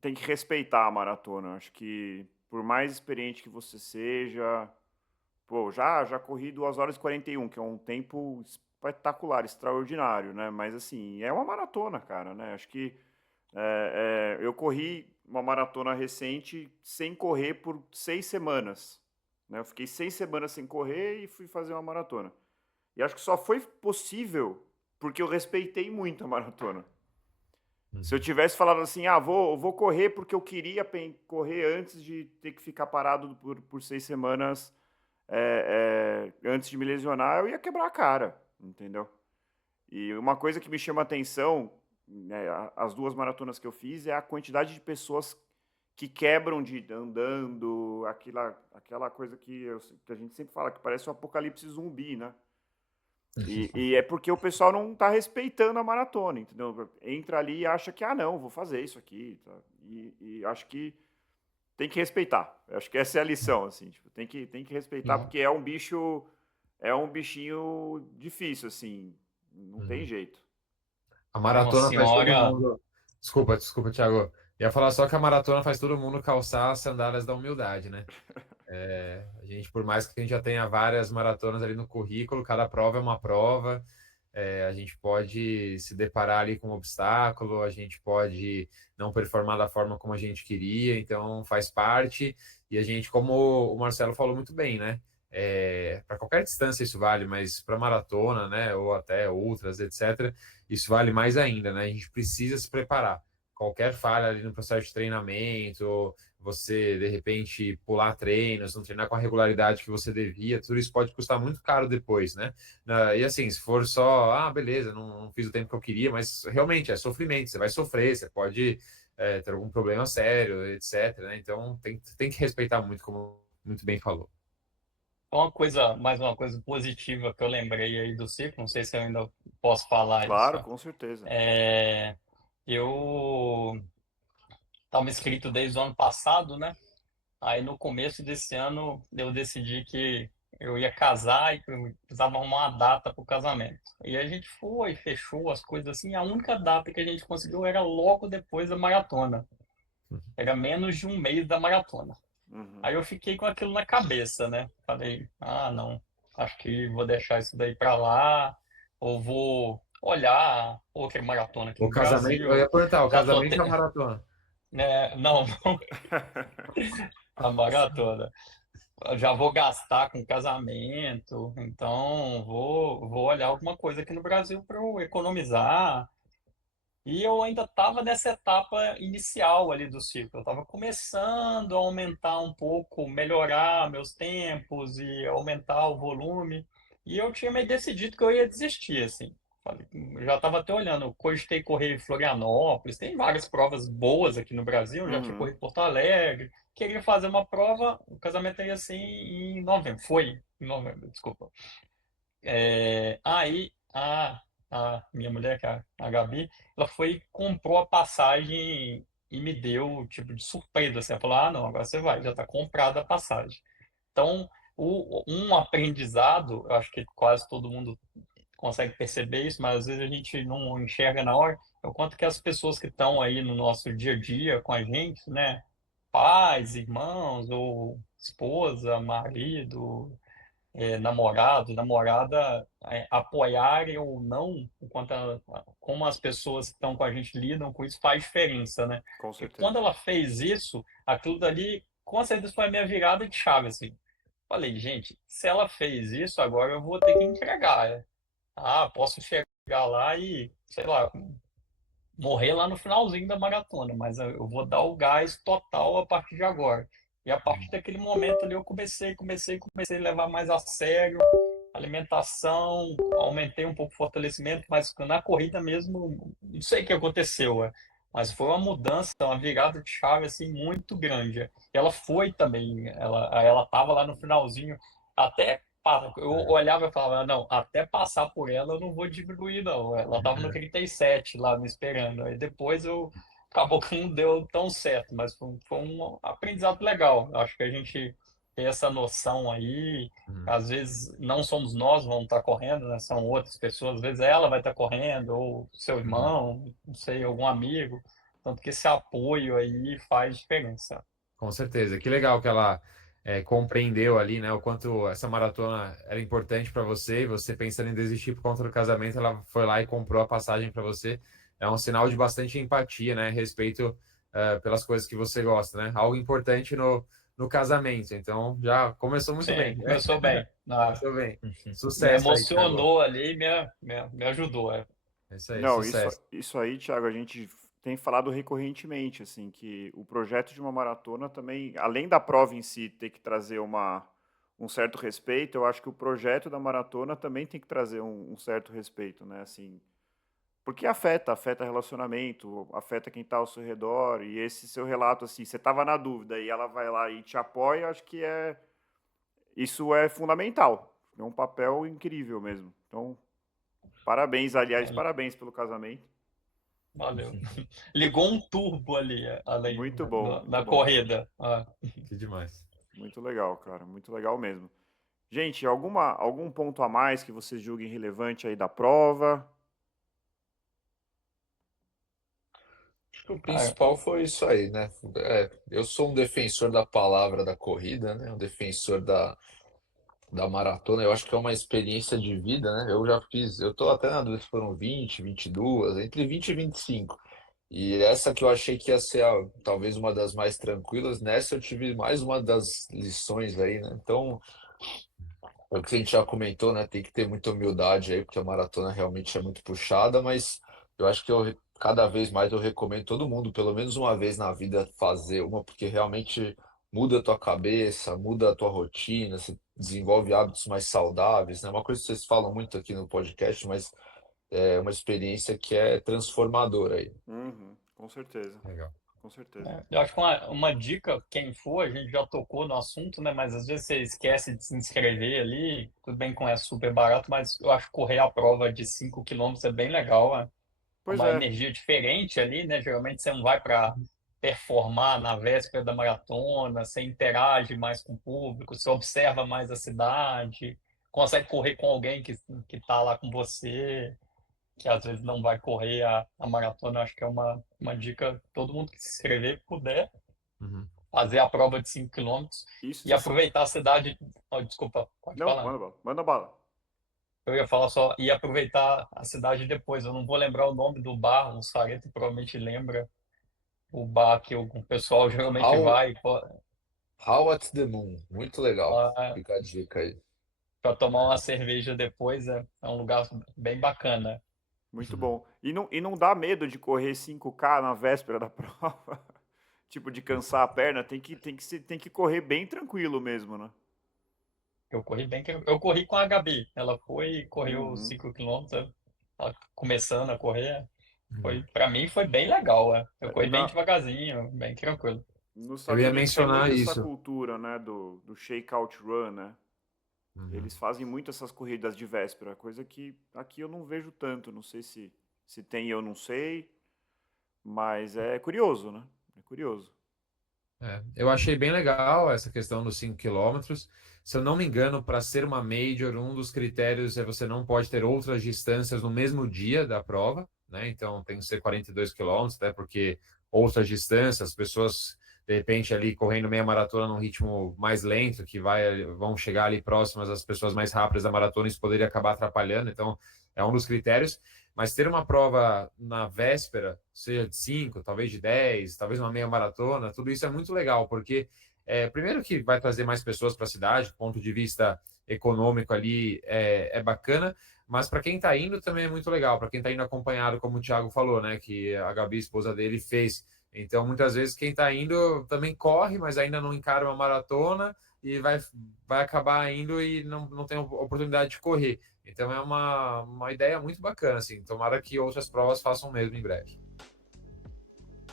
tem que respeitar a maratona. Eu acho que por mais experiente que você seja, pô, já corri 2 horas e 41, que é um tempo espetacular, extraordinário, né? Mas assim, é uma maratona, cara, né? Acho que eu corri uma maratona recente sem correr por 6 semanas, né? Eu fiquei 6 semanas sem correr e fui fazer uma maratona. E acho que só foi possível porque eu respeitei muito a maratona. Se eu Uhum. tivesse falado assim, vou correr porque eu queria correr antes de ter que ficar parado por 6 semanas antes de me lesionar, eu ia quebrar a cara, entendeu? E uma coisa que me chama a atenção, né, as 2 maratonas que eu fiz, é a quantidade de pessoas que quebram de andando, aquela coisa que a gente sempre fala, que parece um apocalipse zumbi, né? E é porque o pessoal não está respeitando a maratona, entendeu? Entra ali e acha que, não, vou fazer isso aqui. Tá? E acho que tem que respeitar. Eu acho que essa é a lição, assim, tipo, tem que respeitar, E- porque é um bichinho difícil, assim, não tem uhum. jeito. A É uma maratona faz todo senhora. mundo. Desculpa, Thiago. Ia falar só que a maratona faz todo mundo calçar as sandálias da humildade, né? A gente, por mais que a gente já tenha várias maratonas ali no currículo, cada prova é uma prova. A gente pode se deparar ali com um obstáculo, a gente pode não performar da forma como a gente queria, então faz parte. E a gente, como o Marcelo falou muito bem, né? Para qualquer distância isso vale, mas para maratona, né? Ou até outras, etc., isso vale mais ainda, né? A gente precisa se preparar. Qualquer falha ali no processo de treinamento, você de repente pular treinos, não treinar com a regularidade que você devia, tudo isso pode custar muito caro depois, né? E assim, se for só, beleza, não fiz o tempo que eu queria, mas realmente é sofrimento, você vai sofrer, você pode ter algum problema sério, etc, né? Então tem que respeitar muito, como muito bem falou. Mais uma coisa positiva que eu lembrei aí do ciclo, não sei se eu ainda posso falar isso. Claro, com certeza. É, eu estava inscrito desde o ano passado, né? Aí no começo desse ano eu decidi que eu ia casar e que eu precisava arrumar uma data para o casamento. E a gente foi, fechou as coisas assim. A única data que a gente conseguiu era logo depois da maratona. Era menos de um mês da maratona. Uhum. Aí eu fiquei com aquilo na cabeça, né? Falei, não, acho que vou deixar isso daí para lá, ou vou olhar outra maratona aqui O no casamento, eu ia Brasil. perguntar, o Já tô, casamento é a maratona. né? Não, a maratona. Eu já vou gastar com casamento, então vou olhar alguma coisa aqui no Brasil para eu economizar. E eu ainda estava nessa etapa inicial ali do ciclo. Eu estava começando a aumentar um pouco, melhorar meus tempos e aumentar o volume. E eu tinha meio decidido que eu ia desistir, assim. Falei, já estava até olhando, eu cogitei correr em Florianópolis, tem várias provas boas aqui no Brasil, já tinha Uhum. corrido em Porto Alegre, queria fazer uma prova, o casamento ia ser em novembro, foi em novembro, desculpa. Aí a minha mulher, que é a Gabi, ela foi e comprou a passagem e me deu tipo de surpresa, assim, ela falou, não, agora você vai, já está comprada a passagem. Então, um aprendizado, eu acho que quase todo mundo consegue perceber isso, mas às vezes a gente não enxerga na hora, é o quanto que as pessoas que estão aí no nosso dia a dia com a gente, né? Pais, irmãos, ou esposa, marido, namorado, namorada, apoiarem ou não, como as pessoas que estão com a gente lidam com isso faz diferença, né? Com E quando certeza. ela fez isso, aquilo dali, com certeza foi a minha virada de chave, assim. Falei, gente, se ela fez isso, agora eu vou ter que entregar. Posso chegar lá e, sei lá, morrer lá no finalzinho da maratona, mas eu vou dar o gás total a partir de agora. E a partir daquele momento ali eu comecei a levar mais a sério alimentação, aumentei um pouco o fortalecimento, mas na corrida mesmo, não sei o que aconteceu, mas foi uma mudança, uma virada de chave assim muito grande. Ela foi também, ela estava lá no finalzinho, até eu olhava e falava, não, até passar por ela eu não vou diminuir, não. Ela estava no 37 lá me esperando. Aí depois acabou que não deu tão certo, mas foi um aprendizado legal. Eu acho que a gente tem essa noção aí. Uhum. Às vezes não somos nós que vamos estar correndo, né? São outras pessoas. Às vezes ela vai estar correndo, ou seu Uhum. irmão, não sei, algum amigo. Tanto que esse apoio aí faz diferença. Com certeza. Que legal que ela compreendeu ali, né, o quanto essa maratona era importante para você. E você pensando em desistir por conta do casamento, ela foi lá e comprou a passagem para você. É um sinal de bastante empatia, né, respeito pelas coisas que você gosta, né? Algo importante no casamento. Então já começou muito Sim, bem. começou bem. Começou bem. Me Sucesso aí, Thiago. emocionou ali e me ajudou. É isso aí, Não, isso, sucesso. isso aí, Thiago, a gente tem falado recorrentemente, assim, que o projeto de uma maratona também, além da prova em si ter que trazer um certo respeito, eu acho que o projeto da maratona também tem que trazer um certo respeito, né, assim, porque afeta relacionamento, afeta quem está ao seu redor, e esse seu relato, assim, você estava na dúvida e ela vai lá e te apoia, eu acho que isso é fundamental, é um papel incrível mesmo. Então, parabéns, aliás, parabéns pelo casamento. Valeu. Ligou um turbo ali, além Muito da bom. corrida. Que demais. Muito legal, cara. Muito legal mesmo. Gente, algum ponto a mais que vocês julguem relevante aí da prova? Acho que o Ah, principal foi isso aí, né? Eu sou um defensor da palavra da corrida, né? Um defensor da maratona. Eu acho que é uma experiência de vida, né? Eu já fiz, eu tô até na dúvida se foram 20, 22, entre 20 e 25. E essa que eu achei que ia ser talvez uma das mais tranquilas, nessa eu tive mais uma das lições aí, né? Então, é o que a gente já comentou, né? Tem que ter muita humildade aí, porque a maratona realmente é muito puxada, mas eu acho que cada vez mais eu recomendo todo mundo, pelo menos uma vez na vida, fazer uma, porque realmente muda a tua cabeça, muda a tua rotina, você desenvolve hábitos mais saudáveis, né? Uma coisa que vocês falam muito aqui no podcast, mas é uma experiência que é transformadora aí. Uhum, com certeza. Legal. Com certeza. eu acho que uma dica, quem for, a gente já tocou no assunto, né? Mas às vezes você esquece de se inscrever ali. Tudo bem que não é super barato, mas eu acho que correr a prova de 5 quilômetros é bem legal. Pois Uma é. energia diferente ali, né? Geralmente você não vai para performar na véspera da maratona, você interage mais com o público, você observa mais a cidade, consegue correr com alguém que está lá com você, que às vezes não vai correr a maratona. Acho que é uma dica, todo mundo que se inscrever puder Uhum. fazer a prova de 5 quilômetros Isso e você sabe. aproveitar a cidade. Oh, desculpa, pode Não, falar. manda bala. Manda bala. Eu ia falar só, e aproveitar a cidade depois. Eu não vou lembrar o nome do bar, o Sareto provavelmente lembra o bar que o pessoal geralmente How, vai How at the Moon, muito legal. Fica a dica aí. para tomar uma cerveja depois. É um lugar bem bacana. Muito bom. E não dá medo de correr 5K na véspera da prova? Tipo, de cansar a perna? Tem que correr bem tranquilo mesmo, né? Eu corri bem, eu corri com a Gabi. Ela foi e correu Uhum. 5 quilômetros. começando a correr, Uhum. para mim foi bem legal, é. Eu corri bem Na, devagarzinho, bem tranquilo. nos Eu Estados ia Unidos tem muito mencionar essa isso. cultura, né, do shakeout run, né? Uhum. Eles fazem muito essas corridas de véspera, coisa que aqui eu não vejo tanto. Não sei se tem, eu não sei, mas é curioso, né? É curioso. Eu achei bem legal essa questão dos 5 quilômetros. Se eu não me engano, para ser uma major, um dos critérios é você não pode ter outras distâncias no mesmo dia da prova, né? Então tem que ser 42 quilômetros, até porque outras distâncias, as pessoas de repente ali correndo meia maratona num ritmo mais lento, vão chegar ali próximas às pessoas mais rápidas da maratona, isso poderia acabar atrapalhando. Então é um dos critérios. Mas ter uma prova na véspera, seja de 5, talvez de 10, talvez uma meia maratona, tudo isso é muito legal, porque primeiro que vai trazer mais pessoas para a cidade, do ponto de vista econômico ali é bacana, mas para quem está indo também é muito legal, para quem está indo acompanhado, como o Thiago falou, né, que a Gabi, esposa dele, fez. Então, muitas vezes, quem está indo também corre, mas ainda não encara uma maratona e vai acabar indo e não tem oportunidade de correr. Então é uma ideia muito bacana, assim. Tomara que outras provas façam o mesmo em breve.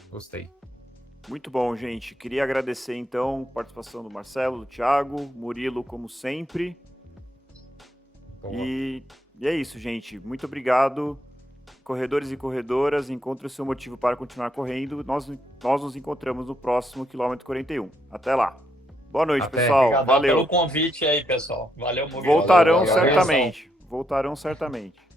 Gostei. Muito bom, gente. Queria agradecer então a participação do Marcelo, do Thiago, Murilo, como sempre. Boa. E é isso, gente. Muito obrigado. Corredores e corredoras, encontre o seu motivo para continuar correndo. Nós nos encontramos no próximo quilômetro 41. Até lá. Boa noite, Até. pessoal. Obrigadão Valeu. pelo convite aí, pessoal. Valeu, Murilo. Voltarão Valeu, Abração. certamente. Voltarão certamente.